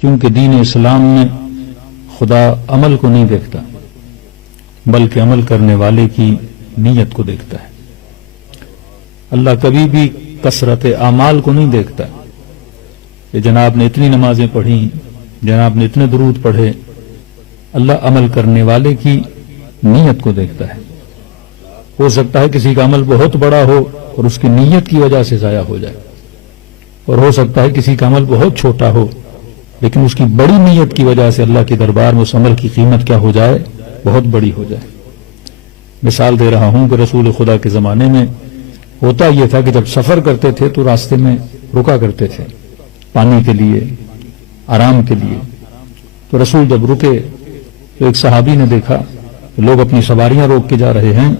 کیونکہ دین اسلام میں خدا عمل کو نہیں دیکھتا بلکہ عمل کرنے والے کی نیت کو دیکھتا ہے۔ اللہ کبھی بھی کثرت اعمال کو نہیں دیکھتا کہ جناب نے اتنی نمازیں پڑھی، جناب نے اتنے درود پڑھے۔ اللہ عمل کرنے والے کی نیت کو دیکھتا ہے۔ ہو سکتا ہے کسی کا عمل بہت بڑا ہو اور اس کی نیت کی وجہ سے ضائع ہو جائے، اور ہو سکتا ہے کسی کا عمل بہت چھوٹا ہو لیکن اس کی بڑی نیت کی وجہ سے اللہ کے دربار میں اس عمل کی قیمت کیا ہو جائے، بہت بڑی ہو جائے۔ مثال دے رہا ہوں کہ رسول خدا کے زمانے میں ہوتا یہ تھا کہ جب سفر کرتے تھے تو راستے میں رکا کرتے تھے پانی کے لیے، آرام کے لیے۔ تو رسول جب رکے تو ایک صحابی نے دیکھا کہ لوگ اپنی سواریاں روک کے جا رہے ہیں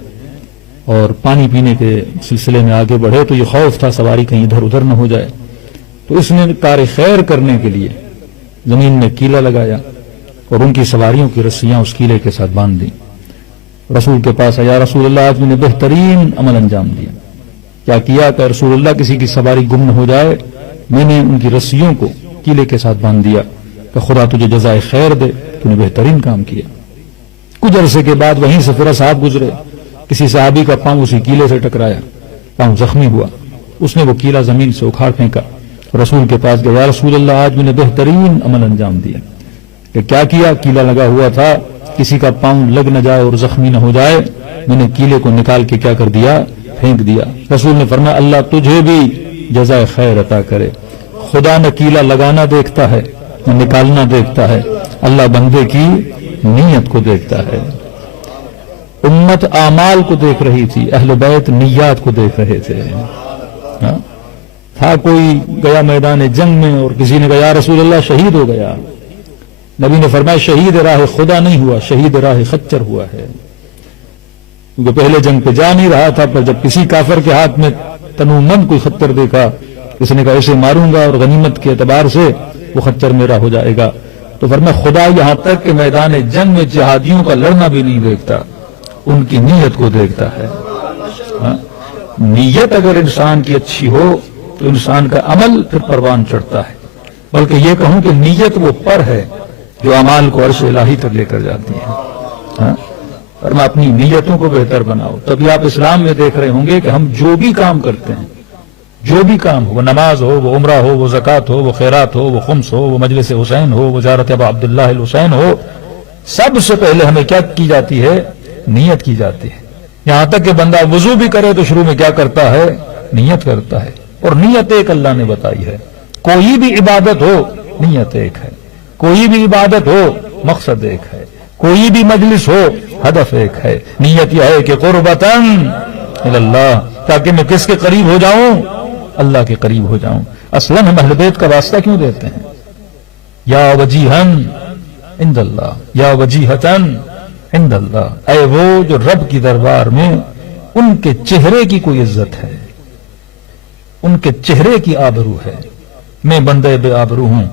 اور پانی پینے کے سلسلے میں آگے بڑھے، تو یہ خوف تھا سواری کہیں ادھر ادھر نہ ہو جائے۔ تو اس نے کار خیر کرنے کے لیے زمین میں کیلا لگایا اور ان کی سواریوں کی رسیاں اس کیلے کے ساتھ باندھ دیں۔ رسول کے پاس آیا، رسول اللہ آج میں نے بہترین عمل انجام دیا۔ کیا کیا کہ رسول اللہ کسی کی سواری گم نہ ہو جائے، میں نے ان کی رسیوں کو کیلے کے ساتھ باندھ دیا کہ خدا تجھے جزائے خیر دے، تو نے بہترین کام کیا۔ کچھ عرصے کے بعد وہیں سے پھر صاحب گزرے، کسی صحابی کا پاؤں اسی کیلے سے ٹکرایا، پاؤں زخمی ہوا، اس نے وہ کیلا زمین سے اکھاڑ پھینکا، رسول کے پاس گیا، رسول اللہ آج میں نے بہترین عمل انجام دیا۔ کہ کیا کیا؟ کیلا لگا ہوا تھا، کسی کا پاؤں لگ نہ جائے اور زخمی نہ ہو جائے، میں نے کیلے کو نکال کے کیا کر دیا؟ پھینک دیا۔ رسول نے فرمایا اللہ تجھے بھی جزائے خیر عطا کرے۔ خدا نہ کیلا لگانا دیکھتا ہے نہ نکالنا دیکھتا ہے، اللہ بندے کی نیت کو دیکھتا ہے۔ امت اعمال کو دیکھ رہی تھی، اہل بیت نیات کو دیکھ رہے تھے۔ تھا کوئی گیا میدان جنگ میں اور کسی نے کہا یا رسول اللہ شہید ہو گیا، نبی نے فرمایا شہید راہ خدا نہیں ہوا، شہید راہ خچر ہوا ہے۔ کیونکہ پہلے جنگ پہ جا نہیں رہا تھا، پر جب کسی کافر کے ہاتھ میں تنومند کوئی خچر دیکھا، اس نے کہا اسے ماروں گا اور غنیمت کے اعتبار سے وہ خچر میرا ہو جائے گا۔ تو فرمایا خدا یہاں تک کہ میدان جنگ میں جہادیوں کا لڑنا بھی نہیں دیکھتا، ان کی نیت کو دیکھتا ہے۔ نیت اگر انسان کی اچھی ہو تو انسان کا عمل پھر پروان چڑھتا ہے، بلکہ یہ کہوں کہ نیت وہ پر ہے جو اعمال کو عرش الہی تک لے کر جاتی ہے۔ اور میں اپنی نیتوں کو بہتر بناؤ، تبھی آپ اسلام میں دیکھ رہے ہوں گے کہ ہم جو بھی کام کرتے ہیں، جو بھی کام ہو، وہ نماز ہو، وہ عمرہ ہو، وہ زکوٰۃ ہو، وہ خیرات ہو، وہ خمس ہو، وہ مجلس حسین ہو، وہ زیارت ابا عبداللہ الحسین ہو، سب سے پہلے ہمیں کیا کی جاتی ہے؟ نیت کی جاتی ہے۔ یہاں تک کہ بندہ وضو بھی کرے تو شروع میں کیا کرتا ہے؟ نیت کرتا ہے۔ اور نیت ایک اللہ نے بتائی ہے، کوئی بھی عبادت ہو نیت ایک ہے، کوئی بھی عبادت ہو مقصد ایک ہے، کوئی بھی مجلس ہو ہدف ایک ہے۔ نیت یہ ہے کہ قربتاً اللہ، تاکہ میں کس کے قریب ہو جاؤں؟ اللہ کے قریب ہو جاؤں۔ اصلاً ہم اہل بیت کا واسطہ کیوں دیتے ہیں؟ یا وجیہن عند اللہ، یا وجیہتن عند اللہ، اے وہ جو رب کی دربار میں ان کے چہرے کی کوئی عزت ہے، ان کے چہرے کی آبرو ہے۔ میں بندے بے آبرو ہوں،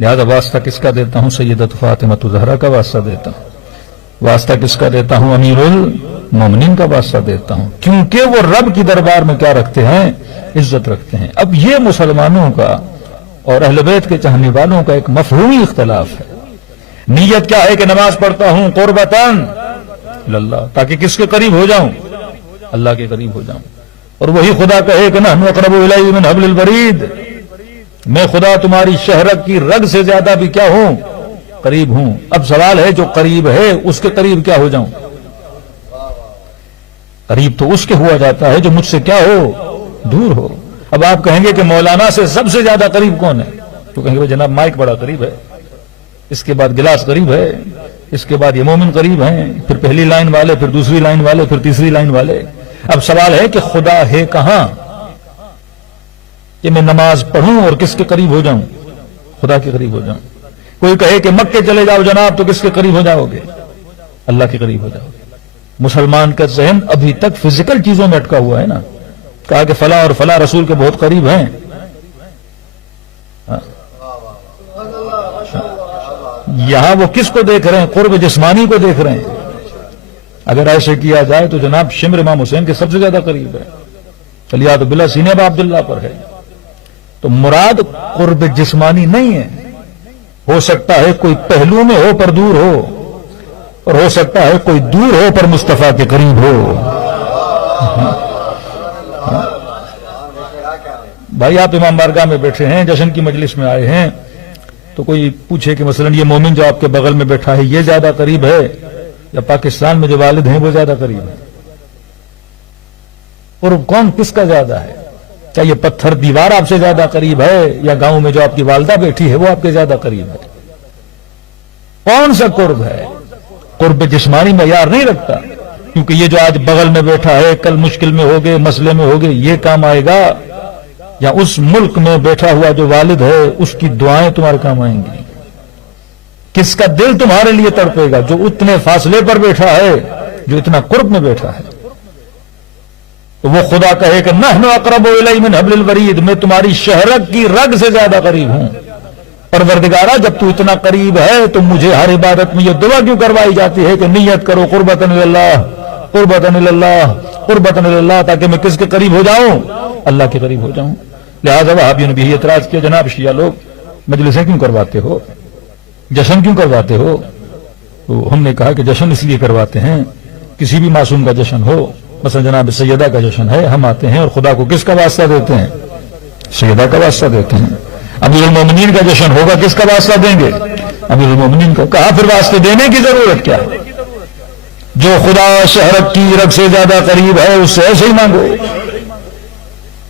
لہذا واسطہ کس کا دیتا ہوں؟ سیدت فاطمہ زہرا کا واسطہ دیتا ہوں۔ واسطہ کس کا دیتا ہوں؟ امیر المومنین کا واسطہ دیتا ہوں، کیونکہ وہ رب کی دربار میں کیا رکھتے ہیں؟ عزت رکھتے ہیں۔ اب یہ مسلمانوں کا اور اہل بیت کے چاہنے والوں کا ایک مفہومی اختلاف ہے۔ نیت کیا ہے کہ نماز پڑھتا ہوں قربتاً اللہ، تاکہ کس کے قریب ہو جاؤں؟ اللہ کے قریب ہو جاؤں۔ اور وہی خدا کہے کہ نحن اقرب الیہ من حبل الورید، میں خدا تمہاری شہرک کی رگ سے زیادہ بھی کیا ہوں؟ قریب ہوں۔ اب سوال ہے جو قریب ہے اس کے قریب کیا ہو جاؤں؟ قریب تو اس کے ہوا جاتا ہے جو مجھ سے کیا ہو؟ دور ہو۔ اب آپ کہیں گے کہ مولانا سے سب سے زیادہ قریب کون ہے؟ تو کہیں گے جناب مائک بڑا قریب ہے، اس کے بعد گلاس قریب ہے، اس کے بعد یہ مومن قریب ہیں، پھر پہلی لائن والے، پھر دوسری لائن والے، پھر تیسری لائن والے۔ اب سوال ہے کہ خدا ہے کہاں کہ میں نماز پڑھوں اور کس کے قریب ہو جاؤں؟ خدا کے قریب ہو جاؤں۔ کوئی کہے کہ مکے چلے جاؤ جناب تو کس کے قریب ہو جاؤ گے؟ اللہ کے قریب ہو جاؤ گے۔ مسلمان کا ذہن ابھی تک فزیکل چیزوں میں اٹکا ہوا ہے نا، کہا کہ فلاں اور فلاں رسول کے بہت قریب ہیں۔ یہاں وہ کس کو دیکھ رہے ہیں؟ قرب جسمانی کو دیکھ رہے ہیں۔ اگر ایسے کیا جائے تو جناب شمر امام حسین کے سب سے زیادہ قریب ہے، فلیاد بلا سینے ابا عبداللہ پر ہے۔ تو مراد قرب جسمانی نہیں ہے، ہو سکتا ہے کوئی پہلو میں ہو پر دور ہو، اور ہو سکتا ہے کوئی دور ہو پر مصطفیٰ کے قریب ہو۔ بھائی آپ امام بارگاہ میں بیٹھے ہیں، جشن کی مجلس میں آئے ہیں، تو کوئی پوچھے کہ مثلا یہ مومن جو آپ کے بغل میں بیٹھا ہے یہ زیادہ قریب ہے یا پاکستان میں جو والد ہیں وہ زیادہ قریب ہے؟ اور کون کس کا زیادہ ہے؟ کیا یہ پتھر دیوار آپ سے زیادہ قریب ہے یا گاؤں میں جو آپ کی والدہ بیٹھی ہے وہ آپ کے زیادہ قریب ہے؟ کون سا قرب ہے؟ قرب جسمانی معیار نہیں رکھتا، کیونکہ یہ جو آج بغل میں بیٹھا ہے کل مشکل میں ہوگے، مسئلے میں ہوگے، یہ کام آئے گا، یا اس ملک میں بیٹھا ہوا جو والد ہے اس کی دعائیں تمہارے کام آئیں گی؟ کس کا دل تمہارے لیے تڑپے گا؟ جو اتنے فاصلے پر بیٹھا ہے، جو اتنا قرب میں بیٹھا ہے۔ تو وہ خدا کہے کہ نحن اقرب الیہ من حبل الورید، میں تمہاری شہرک کی رگ سے زیادہ قریب ہوں۔ پروردگارا جب تو اتنا قریب ہے تو مجھے ہر عبادت میں یہ دعا کیوں کروائی جاتی ہے کہ نیت کرو قربتاً اللہ، قربتاً اللہ، قربتاً اللہ، تاکہ میں کس کے قریب ہو جاؤں؟ اللہ کے قریب ہو جاؤں۔ لہذا وہابیوں نے بھی اعتراض کیا، جناب شیعہ لوگ مجلسیں کیوں کرواتے ہو، جشن کیوں کرواتے ہو؟ تو ہم نے کہا کہ جشن اس لیے کرواتے ہیں، کسی بھی معصوم کا جشن ہو، مثلا جناب سیدہ کا جشن ہے، ہم آتے ہیں اور خدا کو کس کا واسطہ دیتے ہیں؟ سیدہ کا واسطہ دیتے ہیں۔ امیر المومنین کا جشن ہوگا، کس کا واسطہ دیں گے؟ امیر المومنین کا۔ کہا پھر واسطے دینے کی ضرورت کیا ہے؟ جو خدا شہرت کی رگ سے زیادہ قریب ہے اس سے ایسے ہی مانگو۔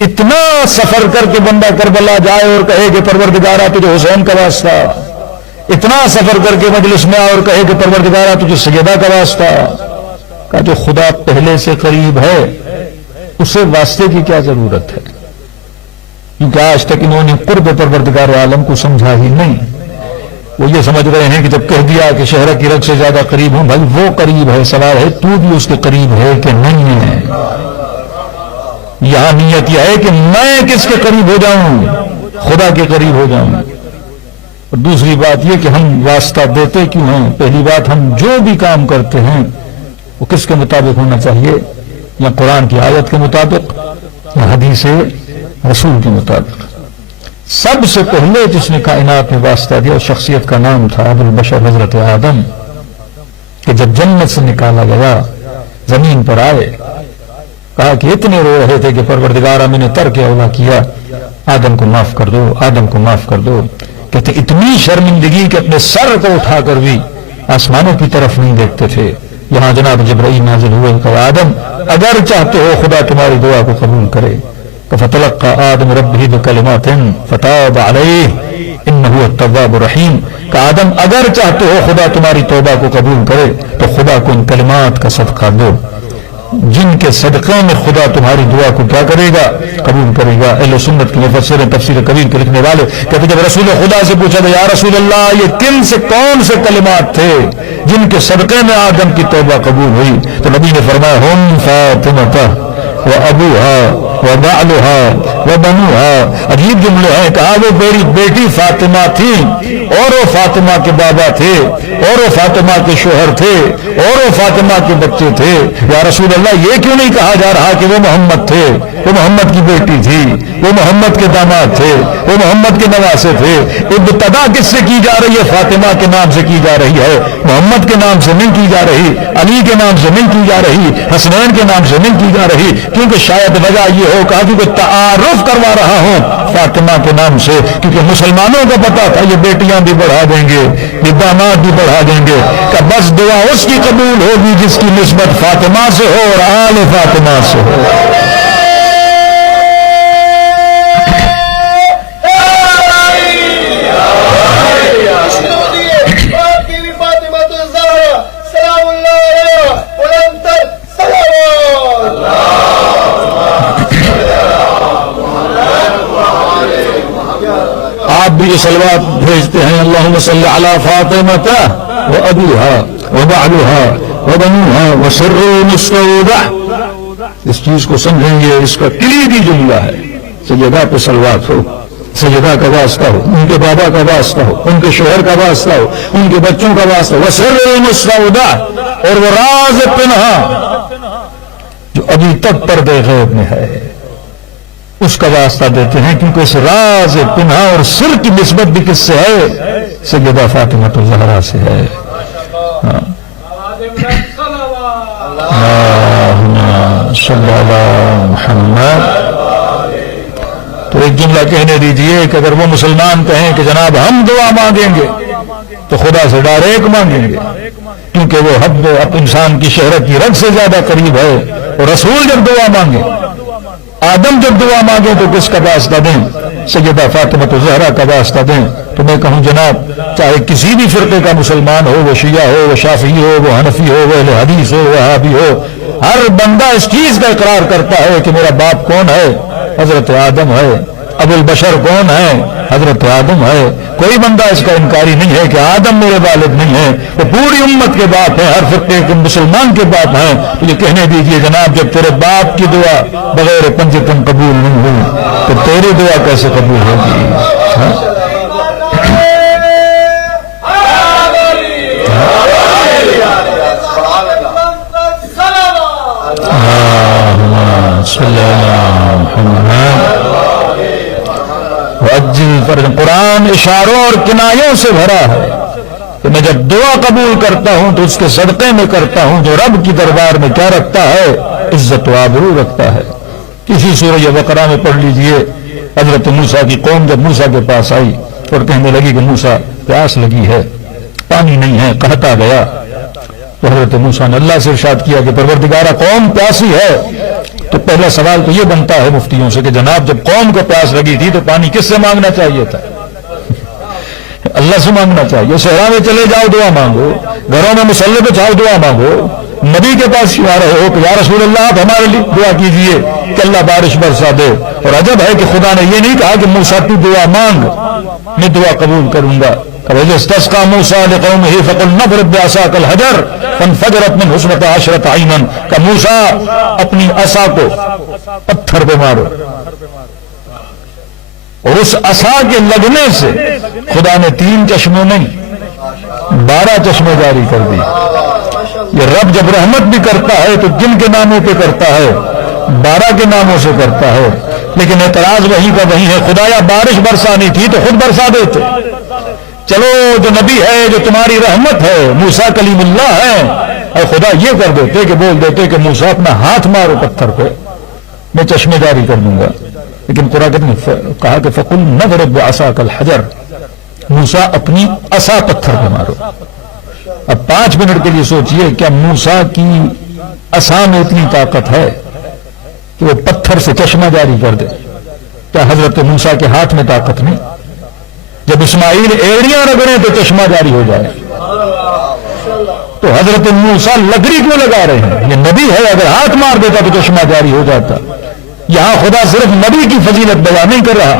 اتنا سفر کر کے بندہ کربلا جائے اور کہے کہ پروردگارا تجھے حسین کا واسطہ، اتنا سفر کر کے مجلس میں آئے اور کہے کہ پروردگارا تجھے سیدہ کا واسطہ، کہ جو خدا پہلے سے قریب ہے اسے واسطے کی کیا ضرورت ہے؟ کیونکہ آج تک انہوں نے قرب پروردگار عالم کو سمجھا ہی نہیں۔ وہ یہ سمجھ رہے ہیں کہ جب کہہ دیا کہ شہرہ کی رگ سے زیادہ قریب ہوں، بھائی وہ قریب ہے، سوال ہے تو بھی اس کے قریب ہے کہ نہیں ہے؟ یہاں نیت یہ ہے کہ میں کس کے قریب ہو جاؤں؟ خدا کے قریب ہو جاؤں۔ اور دوسری بات یہ کہ ہم واسطہ دیتے کیوں ہیں؟ پہلی بات، ہم جو بھی کام کرتے ہیں وہ کس کے مطابق ہونا چاہیے؟ یا قرآن کی آیت کے مطابق یا حدیث رسول کے مطابق۔ سب سے پہلے جس نے کائنات میں واسطہ دیا شخصیت کا نام تھا ابو البشر حضرت آدم، کہ جب جنت سے نکالا گیا زمین پر آئے، کہا کہ اتنے رو رہے تھے کہ پروردگارا میں نے ترک اولا کیا، آدم کو معاف کر دو، آدم کو معاف کر دو۔ کہتے اتنی شرمندگی کہ اپنے سر کو اٹھا کر بھی آسمانوں کی طرف نہیں دیکھتے تھے۔ یہاں جناب جبرائیل نازل ہوئے، کہا آدم اگر چاہتے ہو خدا تمہاری دعا کو قبول کرے، فَتَلَقَّى آدَمُ رَبِّهِ بِكَلِمَاتٍ فَتَابَ عَلَيْهِ إِنَّهُ هُوَ التَّوَّابُ الرَّحِيمُ، کہ آدم اگر چاہتے ہو خدا تمہاری توبہ کو قبول کرے تو خدا کو ان کلمات کا صدقہ دو، جن کے صدقے میں خدا تمہاری دعا کو کیا کرے گا؟ قبول کرے گا۔ اہل سنت کے مفسر تفسیر کبیر کے لکھنے والے کہتے جب رسول خدا سے پوچھا تھا یا رسول اللہ یہ کون سے کلمات تھے جن کے صدقے میں آدم کی توبہ قبول ہوئی؟ تو نبی نے فرمایا ہم فاطمہ وابوها وبعلها وبنوها۔ عجیب جملے ہیں، کہا وہ میری بیٹی فاطمہ تھی اور وہ فاطمہ کے بابا تھے اور وہ فاطمہ کے شوہر تھے اور وہ فاطمہ کے بچے تھے۔ یا رسول اللہ یہ کیوں نہیں کہا جا رہا کہ وہ محمد تھے، وہ محمد کی بیٹی تھی، وہ محمد کے داماد تھے، وہ محمد کے نواسے تھے؟ ابتدا کس سے کی جا رہی ہے؟ فاطمہ کے نام سے کی جا رہی ہے، محمد کے نام سے نہیں کی جا رہی، علی کے نام سے نہیں کی جا رہی، حسنین کے نام سے نہیں کی جا رہی، کیونکہ شاید وجہ یہ ہو، کہا کیونکہ تعارف کروا رہا ہوں فاطمہ کے نام سے، کیونکہ مسلمانوں کو پتا تھا یہ بیٹیاں بھی بڑھا دیں گے، یہ داماد بھی بڑھا دیں گے، کہ بس دعا اس کی قبول ہوگی جس کی نسبت فاطمہ سے ہو اور آل فاطمہ سے ہو۔ آپ بھی یہ صلوات بھیجتے ہیں اللہم صلی علی فاطمہ وابوها وبعلها وبنوها وسر مستودع۔ اس چیز کو سمجھیں گے، اس کا کلیدی جملہ ہے سیدہ پہ صلوات ہو، سیدہ کا واسطہ ہو، ان کے بابا کا واسطہ ہو، ان کے شوہر کا واسطہ ہو، ان کے بچوں کا واسطہ ہو، وسر مستودع، اور وہ راز پنہا جو ابھی تک پردے غیب میں ہے اس کا واسطہ دیتے ہیں، کیونکہ اس راز پنہا اور سر کی نسبت بھی کس سے ہے؟ سیدہ فاطمہ الزہرا سے ہے. اللہم صلی علی محمد. تو ایک جملہ کہنے دیجئے کہ اگر وہ مسلمان کہیں کہ جناب ہم دعا مانگیں گے تو خدا سے ڈائریکٹ مانگیں گے، کیونکہ وہ حب انسان کی شہرت کی رگ سے زیادہ قریب ہے. اور رسول جب دعا مانگے، آدم جب دعا مانگے تو کس کا واسطہ دیں؟ سیدہ فاطمہ الزہرا کا واسطہ دیں. تو میں کہوں جناب چاہے کسی بھی فرقے کا مسلمان ہو، وہ شیعہ ہو، وہ شافعی ہو، وہ حنفی ہو، وہ اہل حدیث ہو، وہ وہابی ہو، ہر بندہ اس چیز کا اقرار کرتا ہے کہ میرا باپ کون ہے؟ حضرت آدم ہے. ابو البشر کون ہے؟ حضرت آدم ہے. کوئی بندہ اس کا انکاری نہیں ہے کہ آدم میرے والد نہیں ہے، وہ پوری امت کے باپ ہیں، ہر فرقے کے مسلمان کے باپ ہیں. تو یہ کہنے دیجئے جناب جب تیرے باپ کی دعا بغیر پنجتن قبول نہیں ہوئی تو تیری دعا کیسے قبول ہوگی؟ قرآن اشاروں اور کنایوں سے بھرا ہے کہ میں جب دعا قبول کرتا ہوں تو اس کے صدقے میں کرتا ہوں جو رب کی دربار میں کیا رکھتا ہے؟ عزت و آبرو رکھتا ہے. کسی سورہ بقرہ میں پڑھ لیجئے، حضرت موسیٰ کی قوم جب موسیٰ کے پاس آئی اور کہنے لگی کہ موسیٰ پیاس لگی ہے، پانی نہیں ہے، قحط آ گیا. تو حضرت موسیٰ نے اللہ سے ارشاد کیا کہ پروردگارہ قوم پیاسی ہے. تو پہلا سوال تو یہ بنتا ہے مفتیوں سے کہ جناب جب قوم کو پیاس لگی تھی تو پانی کس سے مانگنا چاہیے تھا؟ اللہ سے مانگنا چاہیے. صحرا میں چلے جاؤ دعا مانگو، گھروں میں مصلی پہ جاؤ دعا مانگو، نبی کے پاس کیوں آ رہے ہو کہ یا رسول اللہ آپ ہمارے لیے دعا کیجئے کہ اللہ بارش برسا دے؟ اور عجب ہے کہ خدا نے یہ نہیں کہا کہ موسیٰ تو دعا مانگ میں دعا قبول کروں گا. وَإِذِ اسْتَسْقَىٰ مُوسَىٰ لِقَوْمِهِ فَقُلْ نَضْرِب بِّعَصَاكَ الْحَجَرَ فَانْفَجَرَتْ مِنْهُ اثْنَتَا عَشْرَةَ عَيْنًا کہ موسیٰ اپنی عصا کو پتھر پہ مارو. اور اس عصا کے لگنے سے خدا نے 3 چشمے نہیں 12 چشمے جاری کر دی. یہ رب جب رحمت بھی کرتا ہے تو جن کے ناموں پہ کرتا ہے؟ 12 کے ناموں سے کرتا ہے. لیکن اعتراض وہی کا وہی ہے، خدایا بارش برسانی تھی تو خود برسا دیتے. چلو جو نبی ہے جو تمہاری رحمت ہے، موسیٰ کلیم اللہ ہے، اور خدا یہ کر دیتے کہ بول دیتے کہ موسیٰ اپنا ہاتھ مارو پتھر پہ میں چشمے جاری کر دوں گا. لیکن قرآن نے کہا کہ فَقُلْ نَضْرِب بِّعَصَاكَ الْحَجَرَ، موسیٰ اپنی عصا پتھر پہ مارو. اب 5 منٹ کے لیے سوچئے کیا موسیٰ کی عصا میں اتنی طاقت ہے کہ وہ پتھر سے چشمہ جاری کر دے؟ کیا حضرت موسیٰ کے ہاتھ میں طاقت نہیں؟ جب اسماعیل ایڑیاں رگڑیں تو چشمہ جاری ہو جائے. تو حضرت موسیٰ لکڑی کیوں لگا رہے ہیں؟ یہ نبی ہے، اگر ہاتھ مار دیتا تو چشمہ جاری ہو جاتا. یہاں خدا صرف نبی کی فضیلت بیان نہیں کر رہا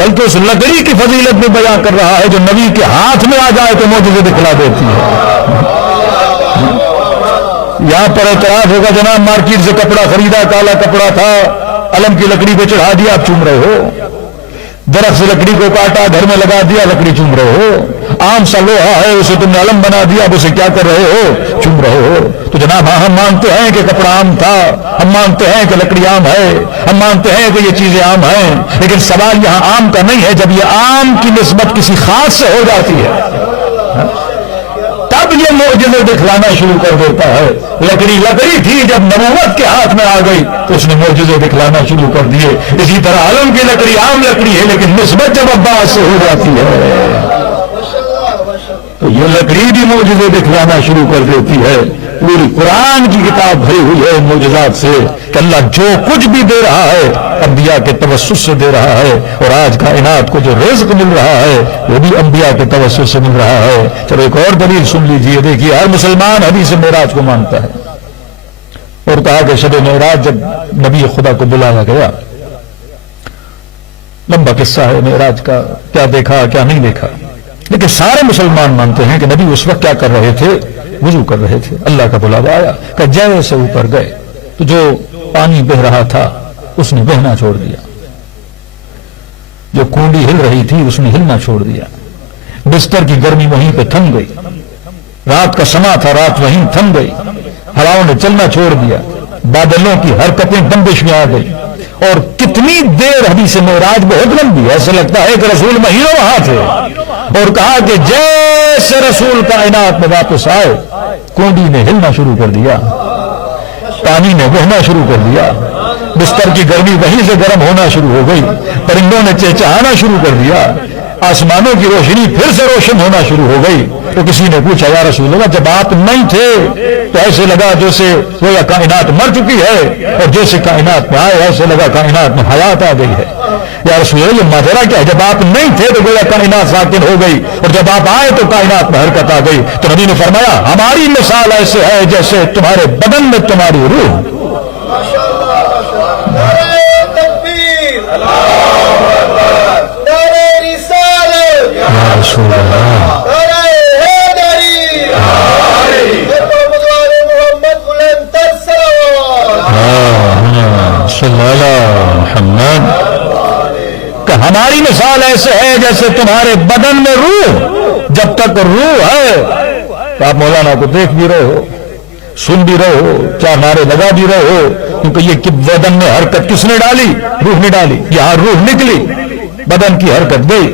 بلکہ اس لکڑی کی فضیلت بھی بیان کر رہا ہے جو نبی کے ہاتھ میں آ جائے تو معجزے دکھلا دیتی ہے. یہاں پر اعتراض ہوگا جناب مارکیٹ سے کپڑا خریدا، کالا کپڑا تھا، علم کی لکڑی پہ چڑھا دیا، آپ چوم رہے ہو. درخت سے لکڑی کو کاٹا، گھر میں لگا دیا، لکڑی چوم رہے ہو. عام سا لوہا ہے، اسے تم نے علم بنا دیا، اب اسے کیا کر رہے ہو؟ چوم رہے ہو. تو جناب ہاں ہم مانتے ہیں کہ کپڑا عام تھا، ہم مانتے ہیں کہ لکڑی عام ہے، ہم مانتے ہیں کہ یہ چیزیں عام ہیں، لیکن سوال یہاں عام کا نہیں ہے. جب یہ عام کی نسبت کسی خاص سے ہو جاتی ہے تب یہ معجزے دکھلانا شروع کر دیتا ہے. لکڑی تھی، جب نبوت کے ہاتھ میں آ گئی تو اس نے معجزے دکھلانا شروع کر دیے. اسی طرح علم کی لکڑی عام لکڑی ہے، لیکن نسبت جب عباس سے ہو جاتی ہے تو یہ لکڑی بھی معجزے دکھلانا شروع کر دیتی ہے. پوری قرآن کی کتاب بھری ہوئی ہے معجزات سے کہ اللہ جو کچھ بھی دے رہا ہے انبیاء کے توسط سے دے رہا ہے. اور آج کائنات کو جو رزق مل رہا ہے وہ بھی انبیاء کے توسط سے مل رہا ہے. چلو ایک اور دلیل سن لیجئے. دیکھیے ہر مسلمان حدیث معراج کو مانتا ہے اور کہا کہ شب معراج جب نبی خدا کو بلایا گیا، لمبا قصہ ہے معراج کا، کیا دیکھا کیا نہیں دیکھا، لیکن سارے مسلمان مانتے ہیں کہ نبی اس وقت کیا کر رہے تھے؟ وضو کر رہے تھے. اللہ کا بلاوا آیا کہ جیسے اوپر گئے تو جو پانی بہ رہا تھا اس نے بہنا چھوڑ دیا، جو کنڈی ہل رہی تھی اس نے ہلنا چھوڑ دیا، بستر کی گرمی وہیں پہ تھم گئی، رات کا سما تھا رات وہیں تھم گئی، ہواؤں نے چلنا چھوڑ دیا، بادلوں کی حرکتیں بندش میں آ گئی. اور کتنی دیر حدیث معراج بہت لمبی ہے، ایسا لگتا ہے کہ رسول مہینوں وہاں تھے. اور کہا کہ جیسے رسول کائنات میں واپس آئے کونڈی نے ہلنا شروع کر دیا، پانی نے بہنا شروع کر دیا، بستر کی گرمی وہیں سے گرم ہونا شروع ہو گئی، پرندوں نے چہچہانا شروع کر دیا، آسمانوں کی روشنی پھر سے روشن ہونا شروع ہو گئی۔ تو کسی نے پوچھا یا رسول اللہ جب آپ نہیں تھے تو ایسے لگا جیسے گویا کائنات مر چکی ہے، اور جیسے کائنات میں آئے ایسے لگا کائنات میں حیات آ گئی ہے۔ یا رسول اللہ یہ ماجرا کیا ہے؟ جب آپ نہیں تھے تو گویا کائنات ساکن ہو گئی، اور جب آپ آئے تو کائنات میں حرکت آ گئی۔ تو نبی نے فرمایا ہماری مثال ایسے ہے جیسے تمہارے بدن میں تمہاری روح۔ رسول اللہ محمد کہ ہماری مثال ایسے ہے جیسے تمہارے بدن میں روح، جب تک روح ہے تو آپ مولانا کو دیکھ بھی رہے ہو، سن بھی رہے ہو، چار نعرے لگا بھی رہے ہو، کیونکہ یہ بدن میں حرکت کس نے ڈالی؟ روح نے ڈالی۔ یہاں روح نکلی، بدن کی حرکت گئی۔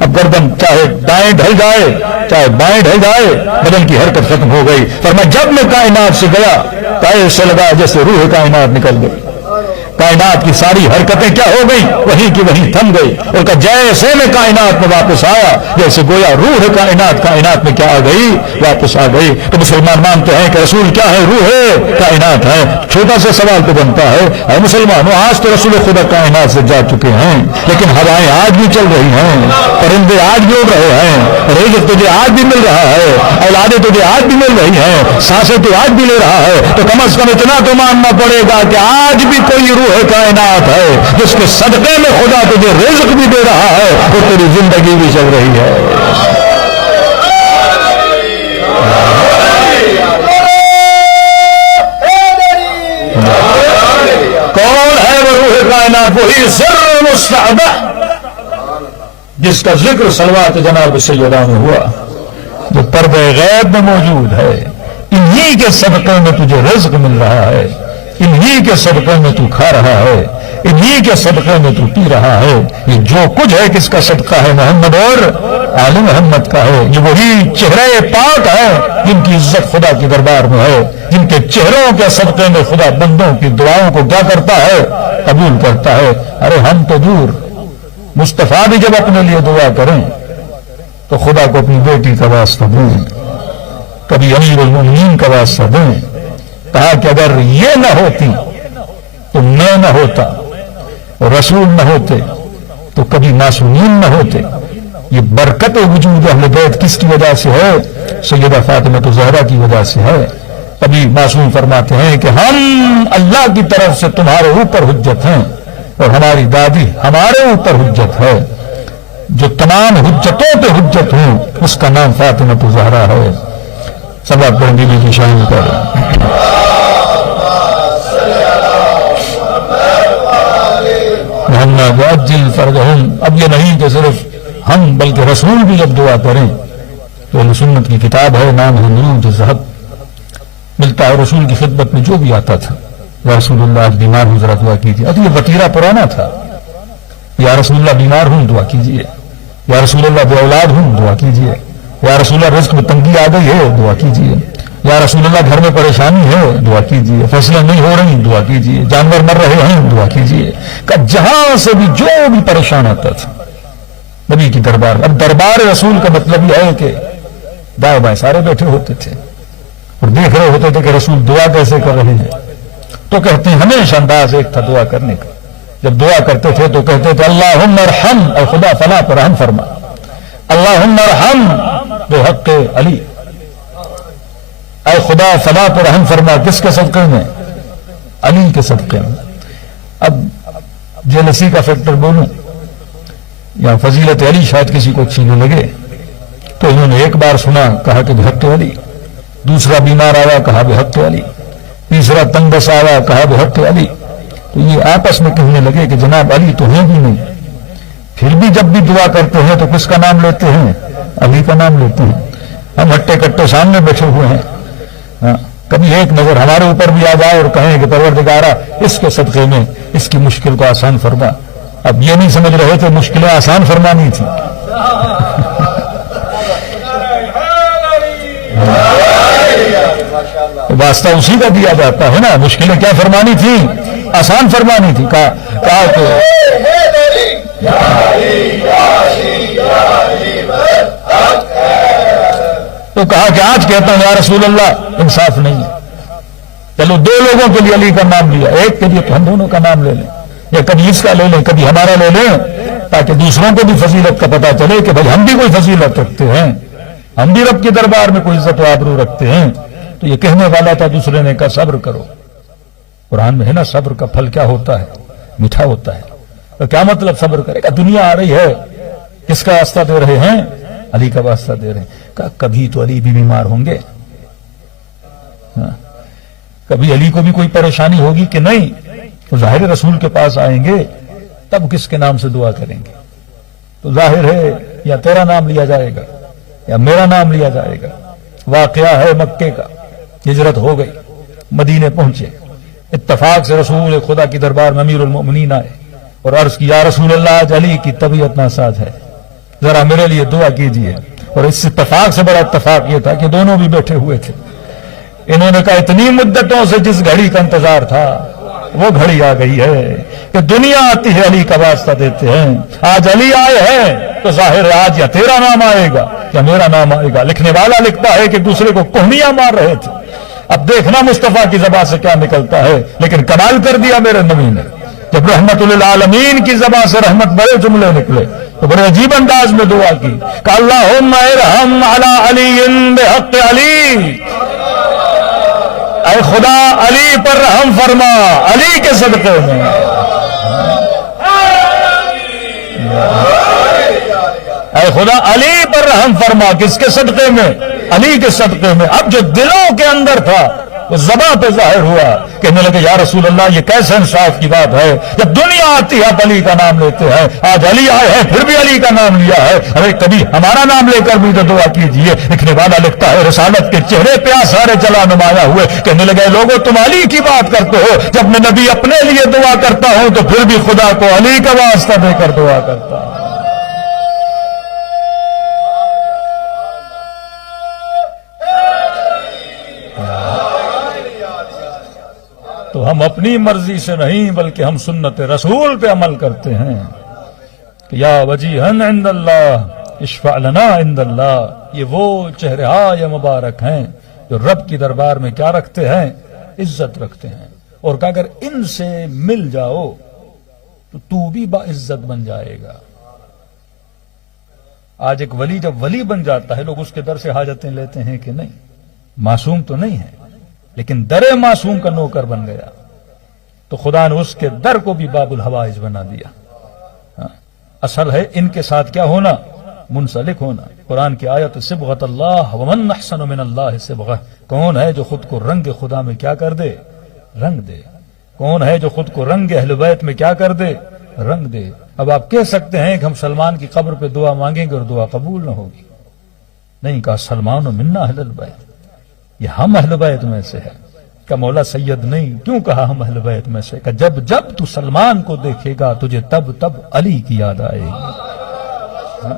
اب گردن چاہے دائیں ڈھل جائے چاہے بائیں ڈھل جائے، بدن کی حرکت ختم ہو گئی۔ فرمایا جب میں کائنات سے گیا تو ایسے لگا جیسے روح کائنات نکل گئی، کائنات کی ساری حرکتیں کیا ہو گئی؟ وہیں کی وہیں تھم گئی، اور کہ جیسے میں کائنات میں واپس آیا جیسے گویا روح کائنات میں کیا آ گئی؟ واپس آ گئی۔ تو مسلمان مانتے ہیں کہ رسول کیا ہے؟ روح ہے، کائنات ہے۔ چھوٹا سا سوال تو بنتا ہے اے مسلمانوں، آج تو رسول خدا کائنات سے جا چکے ہیں، لیکن ہوائیں آج بھی چل رہی ہیں، پرندے آج بھی اڑ رہے ہیں، رزق تجھے آج بھی مل رہا ہے، اولادیں تجھے آج بھی مل رہی ہیں، سانسیں تو آج بھی لے رہا ہے۔ تو کم از کم اتنا تو ماننا پڑے گا کہ آج بھی کوئی روح کائنات ہے جس کے صدقے میں خدا تجھے رزق بھی دے رہا ہے اور تیری زندگی بھی چل رہی ہے۔ کون ہے وہ روح کائنات؟ وہی سر مستعدہ جس کا ذکر صلوات جناب سیدہ میں ہوا، جو پردہ غیب میں موجود ہے۔ انہی کے صدقے میں تجھے رزق مل رہا ہے، انہی کے صدقے میں تو کھا رہا ہے، انہی کے صدقے میں تو پی رہا ہے۔ یہ جو کچھ ہے کس کا صدقہ ہے؟ محمد اور آل محمد کا ہے۔ یہ وہی چہرے پاک ہے جن کی عزت خدا کے دربار میں ہے، جن کے چہروں کے صدقے میں خدا بندوں کی دعاؤں کو کیا کرتا ہے؟ قبول کرتا ہے۔ ارے ہم تو دور، مصطفیٰ بھی جب اپنے لیے دعا کریں تو خدا کو اپنی بیٹی کا واسطہ دیں، کبھی امیر المومنین کا واسطہ دیں۔ کہا کہ اگر یہ نہ ہوتی تو میں نہ ہوتا اور رسول نہ ہوتے تو کبھی معصومین نہ ہوتے۔ یہ برکت وجود اہل بیت کس کی وجہ سے ہے؟ سیدہ فاطمہ زہرا کی وجہ سے ہے۔ کبھی معصوم فرماتے ہیں کہ ہم اللہ کی طرف سے تمہارے اوپر حجت ہیں اور ہماری دادی ہمارے اوپر حجت ہے۔ جو تمام حجتوں پہ حجت ہوں اس کا نام فاطمہ زہرا ہے۔ سب آپ بڑی بیوی کی شان پر محمد عجل فرجہم۔ اب یہ نہیں کہ صرف ہم بلکہ رسول بھی جب دعا کریں تو اہل سنت کی کتاب ہے، نام ہے نور ذہب، ملتا ہے رسول کی خدمت میں جو بھی آتا تھا، یا رسول اللہ آج بیمار ہوں ذرا دعا کیجیے۔ اب یہ وطیرہ پرانا تھا، یا رسول اللہ بیمار ہوں دعا کیجیے، یا رسول اللہ بے اولاد ہوں دعا کیجیے، یا رسول اللہ رزق میں تنگی آ گئی ہے دعا کیجیے، یا رسول اللہ گھر میں پریشانی ہے دعا کیجیے، فیصلہ نہیں ہو رہی دعا کیجیے، جانور مر رہے ہیں دعا کیجیے۔ کہ جہاں سے بھی جو بھی پریشان آتا تھا نبی کی دربار۔ اب دربار رسول کا مطلب یہ ہے کہ دائیں بائیں سارے بیٹھے ہوتے تھے اور دیکھ رہے ہوتے تھے کہ رسول دعا کیسے کر رہے ہیں۔ تو کہتے ہیں ہمیشہ انداز ایک تھا دعا کرنے کا، جب دعا کرتے تھے تو کہتے تھے اللہم ارحم، اے خدا فلاں پر رحم فرما، اللہم ارحم بحق علی، اے خدا فلاں پر رحم فرما۔ کس کے صدقے میں؟ علی کے صدقے میں۔ اب جیلسی کا فیکٹر بولوں یا فضیلت علی شاید کسی کو اچھی نہ لگے، تو انہوں نے ایک بار سنا کہا کہ بحق علی، دوسرا بیمار آیا کہا بحق علی، تیسرا تنگس آیا کہا بحق علی۔ تو یہ آپس میں کہنے لگے کہ جناب علی تو ہیں بھی نہیں، پھر بھی جب بھی دعا کرتے ہیں تو کس کا نام لیتے ہیں؟ علی کا نام لیتے ہیں۔ ہم ہٹے کٹے سامنے بیٹھے ہوئے ہیں، کبھی ایک نظر ہمارے اوپر بھی آ جائے اور کہیں کہ پروردگارا اس کے صدقے میں اس کی مشکل کو آسان فرما۔ اب یہ نہیں سمجھ رہے تھے مشکلیں آسان فرمانی تھی واسطہ اسی کا دیا جاتا ہے نا. مشکلیں کیا فرمانی تھی؟ آسان فرمانی تھی. کہا کہ تو کہا کہ آج کہتا ہوں یا رسول اللہ انصاف نہیں ہے. چلو دو لوگوں کے لیے علی کا نام لیا, ایک کے لیے تو ہم دونوں کا نام لے لیں, یا کبھی اس کا لے لیں کبھی ہمارا لے لیں, تاکہ دوسروں کو بھی فضیلت کا پتہ چلے کہ بھائی ہم بھی کوئی فضیلت رکھتے ہیں, ہم بھی رب کے دربار میں کوئی عزت و آبرو رکھتے ہیں. تو یہ کہنے والا تھا, دوسرے نے کہا صبر کرو. قرآن میں ہے نا صبر کا پھل کیا ہوتا ہے؟ میٹھا ہوتا ہے. تو کیا مطلب صبر کرے گا؟ دنیا آ رہی ہے, کس کا واسطہ دے رہے ہیں؟ علی کا واسطہ دے رہے ہیں. کہا کبھی تو علی بھی بیمار ہوں گے, کبھی علی کو بھی کوئی پریشانی ہوگی کہ نہیں, تو ظاہر رسول کے پاس آئیں گے, تب کس کے نام سے دعا کریں گے؟ تو ظاہر ہے یا تیرا نام لیا جائے گا یا میرا نام لیا جائے گا. واقعہ ہے مکے کا, ہجرت ہو گئی, مدینے پہنچے, اتفاق سے رسول خدا کی دربار میں امیر المؤمنین آئے اور عرض کی یا رسول اللہ آج علی کی طبیعت ناساز ہے, ذرا میرے لیے دعا کیجیے. اور اس اتفاق سے بڑا اتفاق یہ تھا کہ دونوں بھی بیٹھے ہوئے تھے. انہوں نے کہا اتنی مدتوں سے جس گھڑی کا انتظار تھا وہ گھڑی آ گئی ہے کہ دنیا آتی ہے علی کا واسطہ دیتے ہیں. آج علی آئے ہیں تو ظاہر ہے آج یا تیرا نام آئے گا یا میرا نام آئے گا. لکھنے والا لکھتا ہے کہ دوسرے کو کوہنیاں مار رہے تھے. اب دیکھنا مصطفیٰ کی زبان سے کیا نکلتا ہے, لیکن کمال کر دیا میرے نبی نے. جب رحمت للعالمین کی زبان سے رحمت بڑے جملے نکلے تو بڑے عجیب انداز میں دعا کی کہ اللہم ارحم علی علی بحق علی, اے خدا علی پر رحم فرما علی کے صدقے میں. اے خدا علی پر رحم فرما, کس کے صدقے میں؟ علی کے صدقے میں. اب جو دلوں کے اندر تھا وہ زبان پہ ظاہر ہوا, کہنے لگے یا رسول اللہ یہ کیسے انصاف کی بات ہے, جب دنیا آتی ہے اب علی کا نام لیتے ہیں, آج علی آئے ہیں پھر بھی علی کا نام لیا ہے, ارے کبھی ہمارا نام لے کر بھی تو دعا کیجیے. لکھنے والا لکھتا ہے رسالت کے چہرے پہ آثار جلا نمایاں ہوئے, کہنے لگے لوگوں تم علی کی بات کرتے ہو, جب میں نبی اپنے لیے دعا کرتا ہوں تو پھر بھی خدا کو علی کا واسطہ دے کر دعا کرتا ہوں. تو ہم اپنی مرضی سے نہیں بلکہ ہم سنت رسول پہ عمل کرتے ہیں کہ یا وجیہن عند اللہ اشفع لنا عند اللہ. یہ وہ چہرہ مبارک ہیں جو رب کی دربار میں کیا رکھتے ہیں؟ عزت رکھتے ہیں. اور کہ اگر ان سے مل جاؤ تو بھی باعزت بن جائے گا. آج ایک ولی جب ولی بن جاتا ہے لوگ اس کے در سے حاجتیں لیتے ہیں کہ نہیں, معصوم تو نہیں ہے لیکن در معصوم کا نوکر بن گیا, تو خدا نے اس کے در کو بھی باب الحوائج بنا دیا. اصل ہے ان کے ساتھ کیا ہونا؟ منسلک ہونا. قرآن کی آیت صبغۃ اللہ ومن احسن من اللہ صبغہ, کون ہے جو خود کو رنگ خدا میں کیا کر دے؟ رنگ دے. کون ہے جو خود کو رنگ اہل بیت میں کیا کر دے؟ رنگ دے. اب آپ کہہ سکتے ہیں کہ ہم سلمان کی قبر پہ دعا مانگیں گے اور دعا قبول نہ ہوگی. نہیں, کہا سلمان و منا اہل البیت, یہ ہم اہل بیت میں سے ہے. کہ مولا سید نہیں, کیوں کہا ہم اہل بیت میں سے؟ کہ جب جب تو سلمان کو دیکھے گا تجھے تب تب علی کی یاد آئے گی.